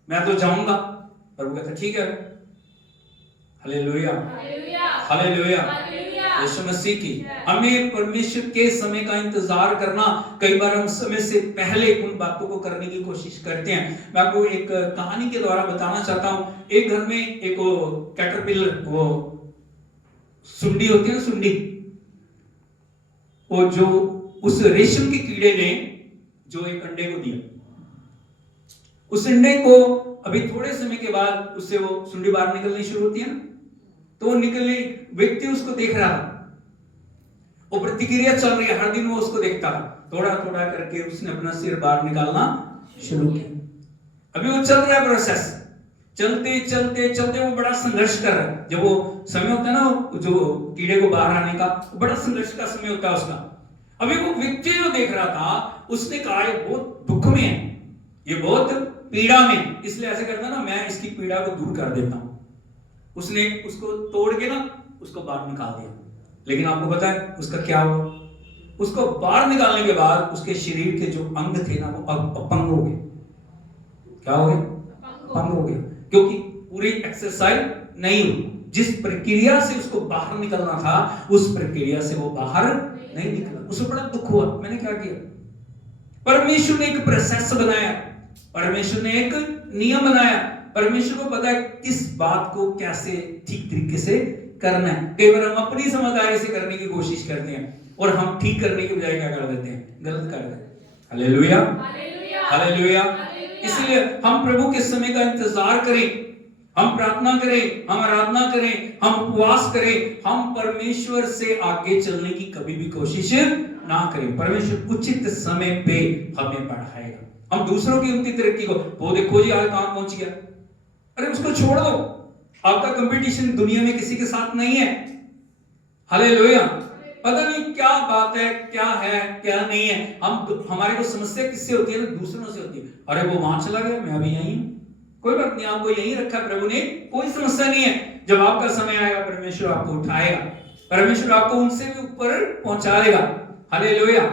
मैं तो जाऊंगा। प्रभु कहता है ठीक है। हालेलुया, हालेलुया, यीशु मसीह की। हमें परमेश्वर के समय का इंतजार करना, कई बार हम समय से पहले उन बातों को करने की कोशिश करते हैं। मैं आपको एक कहानी के द्वारा बताना चाहता हूं। एक घर में एक कैटरपिलर, वो सुंडी होती है ना, सुंडी, वो जो उस रेशम के कीड़े ने जो एक अंडे को दिया, उस अंडे को अभी थोड़े समय के बाद उससे वो सुंडी बाहर निकलनी शुरू होती है ना, तो वो निकलने, व्यक्ति उसको देख रहा था, वो प्रतिक्रिया चल रही है, हर दिन वो उसको देखता था। थोड़ा थोड़ा करके उसने अपना सिर बाहर निकालना शुरू किया। अभी वो चल रहा है प्रोसेस, चलते चलते चलते वो बड़ा संघर्ष कर रहा है। जब वो समय होता है ना जो कीड़े को बाहर आने का, बड़ा संघर्ष का समय होता है उसका। अभी वो व्यक्ति जो देख रहा था, उसने कहा ये बहुत दुख में है, ये बहुत पीड़ा में, इसलिए ऐसे करता ना मैं इसकी पीड़ा को दूर कर देता हूं। उसने उसको तोड़ के ना उसको बाहर निकाल दिया। लेकिन आपको पता है उसका क्या हुआ? उसको बाहर निकालने के बाद उसके शरीर के जो अंग थे ना वो अपंग हो गए। क्या हो गए? अपंग हो गए, क्योंकि पूरी एक्सरसाइज नहीं हुई। जिस प्रक्रिया से उसको बाहर निकलना था, उस प्रक्रिया से वो बाहर नहीं निकला। उसे बड़ा दुख हुआ, मैंने क्या किया? परमेश्वर ने एक प्रोसेस बनाया, परमेश्वर ने एक नियम बनाया। परमेश्वर को पता है किस बात को कैसे ठीक तरीके से करना है। कई बार हम अपनी समझदारी से करने की कोशिश करते हैं और हम ठीक करने के बजाय क्या कर देते हैं? गलत कर देते हैं। Hallelujah, hallelujah. इसलिए हम प्रभु के समय का इंतजार करें, हम प्रार्थना करें, हम आराधना करें, हम उपवास करें, हम परमेश्वर से आगे चलने की कभी भी कोशिश ना करें। परमेश्वर उचित समय पे हमें बढ़ाएगा। हम दूसरों की उनकी तरक्की को, वो देखो जी आज कहां पहुंच गया, अरे उसको छोड़ दो। आपका कंपटीशन दुनिया में किसी के साथ नहीं है। हालेलुया। पता नहीं क्या बात है, क्या है, क्या नहीं है। हमारे को समस्या किससे होती है? दूसरों से होती है। अरे वो वहां चला गया, मैं अभी यहीं हूं, कोई बात नहीं, आपको यहीं रखा प्रभु ने, कोई समस्या नहीं है। जब आपका समय आएगा परमेश्वर आपको उठाएगा, परमेश्वर आपको उनसे भी ऊपर पहुंचा देगा। हालेलुया।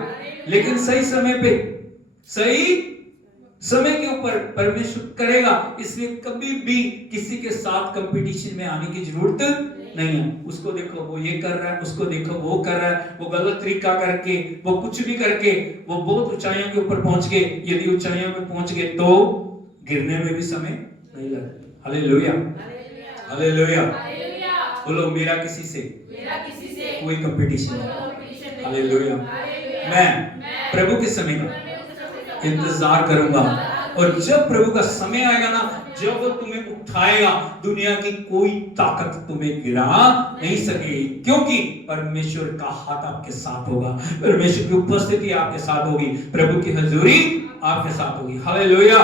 लेकिन सही समय पे, सही समय के ऊपर परमेश्वर करेगा। इसलिए कभी भी किसी के साथ कंपटीशन में आने की जरूरत नहीं है। उसको देखो वो ये कर रहा है, उसको देखो वो कर रहा है, वो गलत तरीका करके, वो कुछ भी करके वो बहुत ऊंचाइयों के ऊपर पहुंच गए। यदि ऊंचाइयों पे पहुंच गए तो गिरने में भी समय नहीं लगता। Hallelujah, hallelujah. बोलो मेरा किसी से कोई कंपटीशन नहीं। हालेलुया। मैं प्रभु के समय का इंतजार करूंगा। और जब प्रभु का समय आएगा ना, जब वो तुम्हें उठाएगा, दुनिया की कोई ताकत तुम्हें गिरा नहीं सकेगी, क्योंकि परमेश्वर का हाथ आपके साथ होगा, परमेश्वर की उपस्थिति आपके साथ होगी, प्रभु की हजूरी आपके साथ होगी। हालेलुया।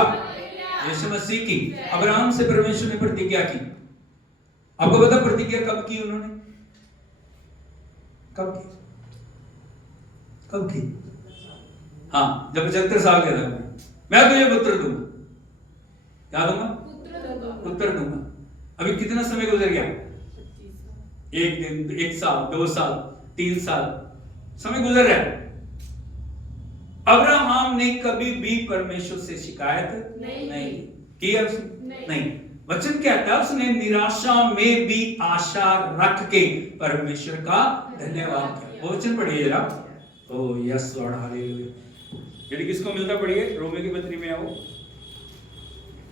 यीशु मसीह की अब्राहम से परमेश्वर ने प्रतिज्ञा की। आपको पता प्रतिज्ञा कब की उन्होंने? कब की? कब की? हाँ, जब 75 साल का था, मैं तुझे पुत्र दूंगा। क्या दूंगा? पुत्र दूंगा। अभी कितना समय गुजर गया? एक दिन, 1 साल, 2 साल, 3 साल, समय गुजर रहा है। अब्राहम ने कभी भी परमेश्वर से शिकायत नहीं की। नहीं। वचन कहता है उसने निराशा में भी आशा रख के परमेश्वर का धन्यवाद किया। वो वचन पढ़िए जरा। ओ यस लॉर्ड, हालेलुया। यदि किसको मिलता पढ़िए, रोमे की पत्री में आओ।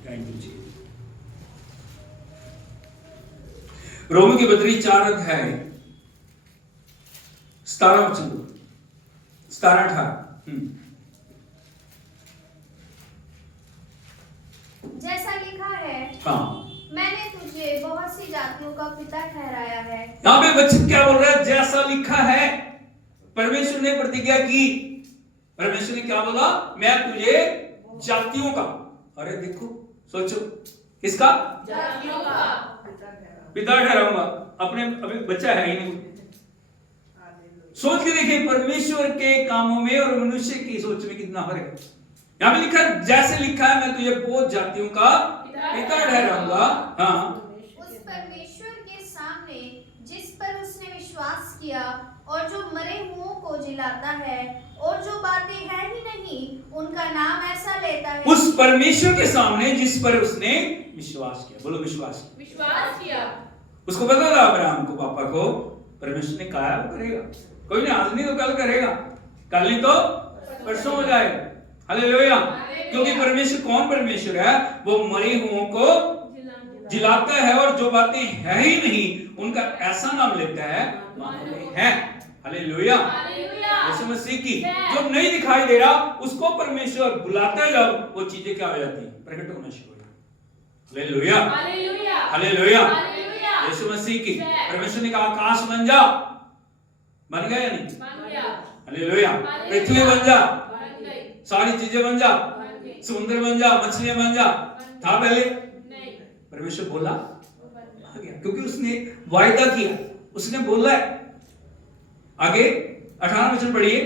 थैंक यू जी। रोमे की पत्री 4 अध्याय 17 वचन, 17-18। जैसा लिखा है, हाँ, मैंने तुझे बहुत सी जातियों का पिता ठहराया है। यहाँ पे वचन क्या बोल रहा है? जैसा लिखा है। परमेश्वर ने प्रतिज्ञा की। परमेश्वर ने क्या बोला? मैं तुझे जातियों का, अरे देखो, सोचो, किसका? जातियों का पिता ठहराऊंगा। अपने अभी बच्चा है ही नहीं। सोच के देखिए, परमेश्वर के कामों में और मनुष्य की सोच में कितना फर्क है। यहाँ पे लिखा, जैसे लिखा है, मैं तुझे बहुत जातियों का पिता ठहराऊंगा। हाँ, उस परमेश्वर के सामने जिस पर उसने विश्वास किया और जो मरे हुओं को जिलाता है और जो बातें हैं ही नहीं उनका नाम ऐसा लेता है। उस परमेश्वर के सामने जिस पर उसने विश्वास किया। बोलो विश्वास किया। उसको पता था अब्राहम को, पापा को, परमेश्वर ने कहा वो करेगा। कोई नहीं, आज नहीं तो कल करेगा, कल नहीं तो परसों हो जाएगा। हालेलुया। क्योंकि परमेश्वर कौन परमेश्वर है? वो मरे हुओं को जिलाता है और जो बातें है ही नहीं उनका ऐसा नाम लेता है है। हालेलुया। यीशु मसीह की जो नहीं दिखाई दे रहा उसको परमेश्वर बुलाता है, जब वो चीजें क्या हो जाती हैं? प्रकट होना शुरू हो जाती। हालेलुया। हालेलुया। यीशु मसीह की परमेश्वर ने कहा आकाश बन जा, बन गया या नहीं? हालेलुया। पृथ्वी बन जा, सारी चीजें बन जा, समुद्र बन जा, मछलियां बन जा। था पहले? परमेश्वर बोला, आ गया, क्योंकि उसने वायदा किया, उसने बोला है। आगे 18 वचन पढ़िए।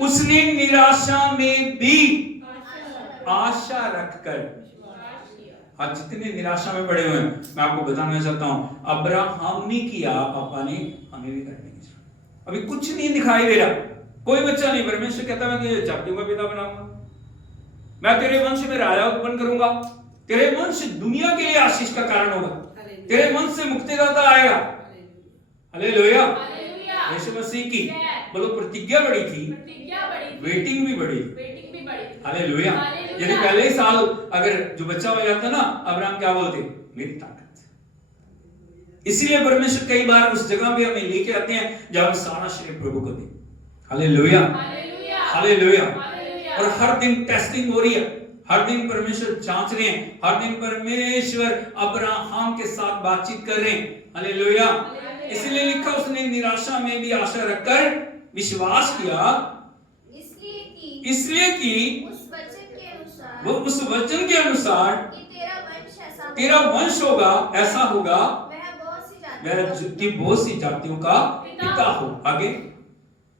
उसने निराशा में भी आशा रखकर। आज जितने निराशा में पड़े हुए हैं, मैं आपको बताना चाहता हूं, अब्राहम ने किया, पापा ने हमें भी करने की जरूरत। अभी कुछ नहीं दिखाई दे रहा, कोई बच्चा नहीं। परमेश्वर कहता है मैं तुझे जातियों का पिता बनाऊंगा, मैं तेरे वंश में राजा उत्पन्न करूंगा, तेरे वंश दुनिया के लिए आशीष का कारण होगा, तेरे वंश से मुक्तिदाता आएगा। हालेलुया। यीशु मसीह की बोलो प्रतिज्ञा बड़ी थी, वेटिंग भी बड़ी। हालेलुया। यदि पहले ही साल अगर जो बच्चा हो जाता ना, अब्राहम क्या बोलते? मेरी ताकत। इसलिए परमेश्वर कई बार उस जगह पे हमें लेके आते हैं जब हम सारा श्रेय प्रभु को दें। हालेलुया। हालेलुया। और हर दिन टेस्टिंग हो रही है, हर दिन परमेश्वर जांच रहे हैं, हर दिन परमेश्वर अब्राहम के साथ बातचीत कर रहे हैं। हालेलुया। इसलिए लिखा उसने निराशा में भी आशा रखकर विश्वास किया, इसलिए कि वो उस वचन के अनुसार तेरा वंश होगा, ऐसा होगा कि बहुत सी जातियों का पिता हो। आगे,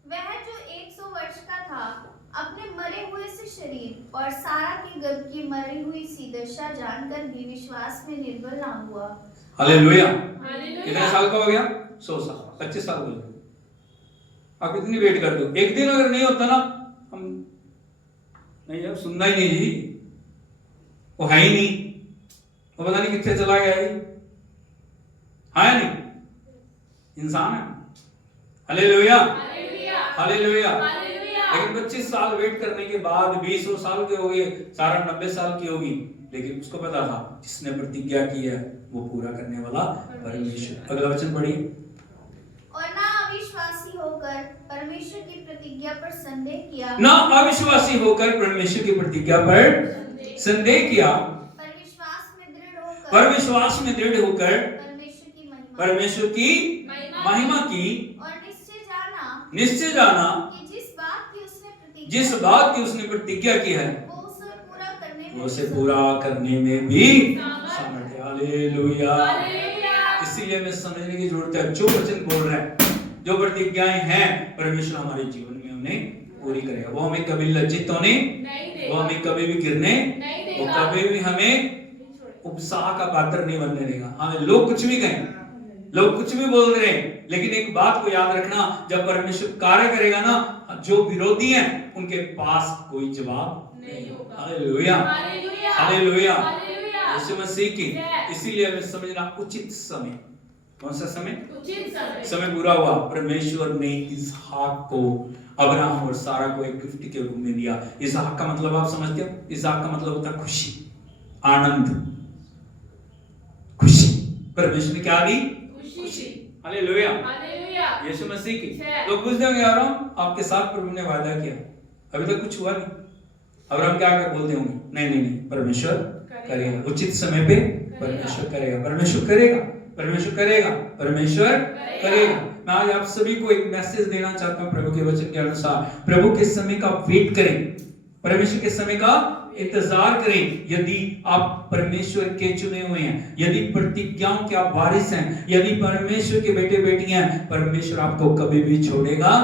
वह जो 100 वर्ष का था अपने मरे हुए से शरीर और सारा के गर्भ की मरी हुई सी दशा जानकर भी विश्वास में निर्बल ना हुआ। हालेलुया। कितने साल का हो गया? 100 साल, 25 साल हो गए। आप इतनी वेट कर दो, एक दिन अगर नहीं होता ना, हम नहीं, अब सुनना ही नहीं जी, वो है ही नहीं, वो पता नहीं कितने चला गया है नहीं, इंसान है। हालेलुया। हालेलुया। लेकिन 25 साल वेट करने के बाद 20 साल के हो गए, सारा 90 साल की होगी, लेकिन उसको पता था जिसने प्रतिज्ञा की है वो पूरा करने वाला परमेश्वर। अगला वचन पढ़िए। और ना अविश्वासी होकर होकर परमेश्वर की प्रतिज्ञा पर संदेह किया, ना अविश्वासी होकर परमेश्वर की प्रतिज्ञा पर संदेह किया, पर विश्वास में दृढ़ होकर पर विश्वास में दृढ़ होकर परमेश्वर की महिमा की और निश्चय जाना कि जिस बात की उसने प्रतिज्ञा की है वो उसे पूरा करने में भी समर्थ है। हालेलुया। इसीलिए हमें समझने की जरूरत है, जो वचन बोल रहे हैं, जो प्रतिज्ञाएं हैं, परमेश्वर हमारे जीवन में उन्हें पूरी करेगा। वो हमें कभी लज्जित होने, वो हमें कभी भी गिरने, वो कभी भी हमें उपसाह का पात्र नहीं बनने देगा। हमें लोग कुछ भी कहें, लोग कुछ भी बोल रहे हैं, लेकिन एक बात को याद रखना, जब परमेश्वर कार्य करेगा ना, जो विरोधी हैं उनके पास कोई जवाब नहीं होगा। हालेलुया, हालेलुया, यीशु मसीह की। इसीलिए हमें समझना उचित समय, कौन सा समय? उचित समय पूरा हुआ। परमेश्वर ने इसहाक को, अब्राहम और सारा को एक गिफ्ट के रूप में दिया। इसहाक का मतलब आप समझते हो? इसहाक का मतलब होता है खुशी, आनंद, खुशी। परमेश्वर ने क्या दी? खुशी। हालेलुया, यीशु मसीह की। लोग पूछते होंगे, अब्राहम आपके साथ प्रभु ने वादा किया, अभी तक कुछ हुआ नहीं। अब्राहम क्या बोलते होंगे? नहीं नहीं नहीं, परमेश्वर करेगा, उचित समय पे परमेश्वर करेगा, परमेश्वर करेगा, परमेश्वर करेगा, परमेश्वर करेगा। मैं आज आप सभी को एक मैसेज देना चाहता हूं प्रभु के वचन के अनुसार। प्रभु के समय का वेट करें, परमेश्वर के समय का इंतजार करें। यदि आप परमेश्वर के चुने हुए हैं, यदि प्रतिज्ञाओं के आप वारिस हैं, यदि परमेश्वर के बेटे बेटी हैं, परमेश्वर आपको कभी भी छोड़ेगा,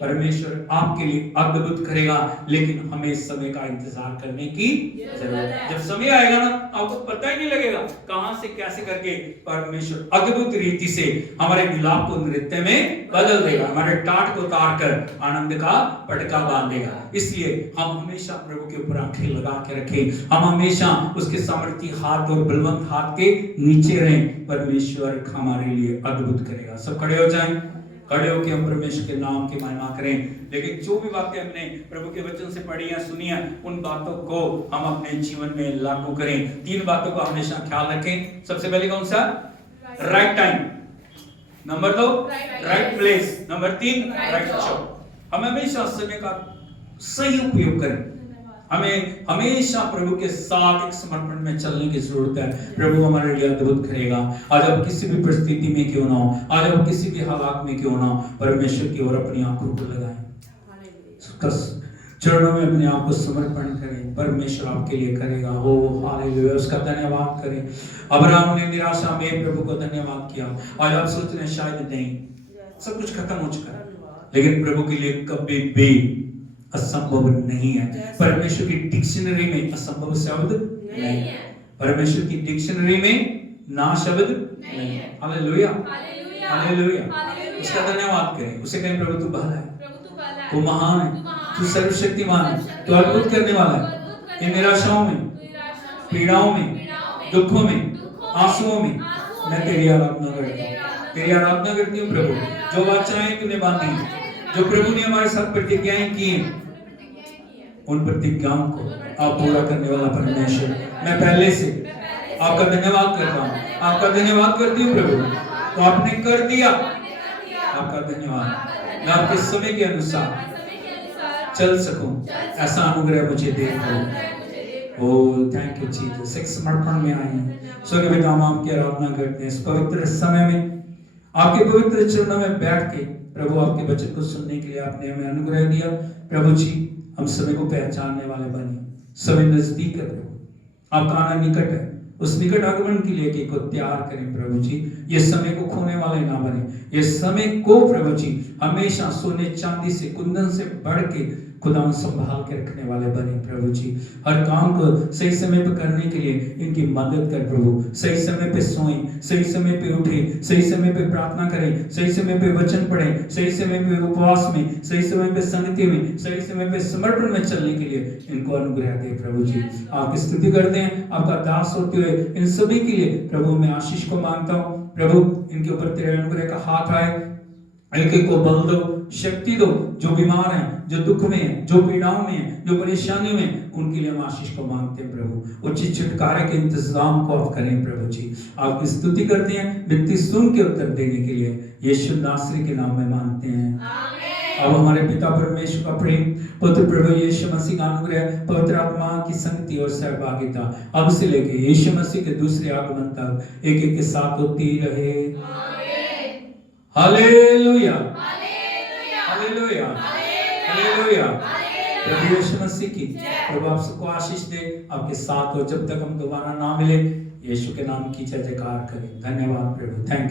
परमेश्वर आपके लिए अद्भुत करेगा। लेकिन हमें समय का इंतजार करने की जरूरत है। जब समय आएगा ना, आपको पता ही नहीं लगेगा कहां से कैसे करके परमेश्वर अद्भुत रीति से हमारे विलाप को नृत्य में बदल देगा, हमारे टाट को तार कर आनंद का पटका बांधेगा। इसलिए हम हमेशा प्रभु के ऊपर आंखें लगा के रखें, हम हमेशा उसके सामर्थी हाथ और बलवंत हाथ के नीचे रहें। परमेश्वर हमारे लिए अद्भुत करेगा। सब खड़े हो जाएं, खड़े होकर हम परमेश्वर के नाम की महिमा करें। लेकिन जो भी बातें हमने प्रभु के वचन से पढ़ी हैं, सुनी हैं, उन बातों को हम अपने जीवन में लागू करें। 3 बातों का हमेशा ख्याल रखें। सबसे पहले कौन सा? Right time. Number 2 right place. Number 3 right job. हम हमेशा समय का सही उपयोग करें। हमें हमेशा प्रभु के साथ एक समर्पण में चलने की जरूरत है। प्रभु हमारे लिए अद्भुत करेगा। आज आप किसी भी परिस्थिति में क्यों ना हो, आज आप किसी भी हालात में क्यों ना हो, परमेश्वर की ओर अपनी आंखों को लगाएं, चरणों में अपने आप को समर्पण करें। परमेश्वर आपके लिए करेगा। हो हालेलुया, उसका धन्यवाद करें। अब्राहम ने निराशा में प्रभु को धन्यवाद किया। आज आप सोच रहे हैं शायद नहीं, सब कुछ खत्म हो चुका है, लेकिन प्रभु के लिए कभी भी असंभव नहीं है। परमेश्वर की डिक्शनरी में असंभव शब्द नहीं है। परमेश्वर की डिक्शनरी में ना शब्द नहीं है। हालेलुया, हालेलुया, उसका धन्यवाद करें। उसे कहें प्रभु तू भला है, तू महान है, तू सर्वशक्तिमान है, तू अद्भुत करने वाला है। इन निराशाओं में, पीड़ाओं में, दुखों में, आंसुओं में मैं तेरी आराधना करती हूँ, तेरी आराधना करती हूँ प्रभु। जो वाचाएं तूने बांधी, जो प्रभु ने हमारे साथ प्रतिज्ञाएं की हैं, उन प्रतिज्ञाओं को आप पूरा करने वाला परमेश्वर, मैं पहले से आपका धन्यवाद करता हूँ, आपका धन्यवाद करती हूँ प्रभु। तो आपने कर दिया, आपका धन्यवाद। मैं आपके समय के अनुसार चल सकूं, ऐसा अनुग्रह मुझे दे दो। ओ थैंक यू जीसस। एक समर्पण में आए हैं, स्वर्गीय पिता, हम आपकी आराधना करते हैं इस पवित्र समय में, आपके पवित्र चरणों में बैठ के प्रभु आपके वचन को सुनने के लिए आपने हमें अनुग्रह दिया। प्रभु जी, हम समय को पहचानने वाले बने। समय नजदीक है प्रभु, आपका आना निकट है। उस निकट आगमन के लिए कि को तैयार करें प्रभु जी। ये समय को खोने वाले ना बने। ये समय को प्रभु जी हमेशा सोने चांदी से, कुंदन से बढ़ के खुदा संभाल के रखने वाले बने प्रभु जी। हर काम को सही समय पर करने के लिए इनकी मदद कर प्रभु। सही समय पे सोएं, सही समय पे उठें, सही समय पे प्रार्थना करें, सही समय पे वचन पढ़ें, सही समय पे उपवास में, सही समय पे संगति में, सही समय पे समर्पण में चलने के लिए इनको अनुग्रह दे प्रभु जी। आपकी स्तुति करते हैं, आपका दास होते हुए इन सभी के लिए प्रभु मैं आशीष को मांगता हूँ। प्रभु इनके ऊपर तेरे अनुग्रह का हाथ आए, एक एक को बल दो, शक्ति दो, जो बीमार हैं, जो दुख में हैं, जो पीड़ाओं में हैं, जो परेशानियों में, उनके लिए हम आशीष को मांगते हैं प्रभु। उचित छुटकारे के इंतजाम को आप करें प्रभु जी। आपकी स्तुति करते हैं विनती सुन के उत्तर देने के लिए, यीशु नासरी के नाम में मांगते हैं। अब हमारे पिता परमेश्वर का प्रेम, पुत्र प्रभु यीशु मसीह का अनुग्रह, पवित्र आत्मा की संगति और सहभागिता अब से लेके यीशु मसीह के दूसरे आगमन तक एक एक के साथ होती रहे। Hallelujah, hallelujah, hallelujah. प्रभु यीशु मसीह की प्रभु आप सबको आशीष दे, आपके साथ हो जब तक हम दोबारा ना मिले। यीशु के नाम की जय जयकार करें। धन्यवाद प्रभु, थैंक यू।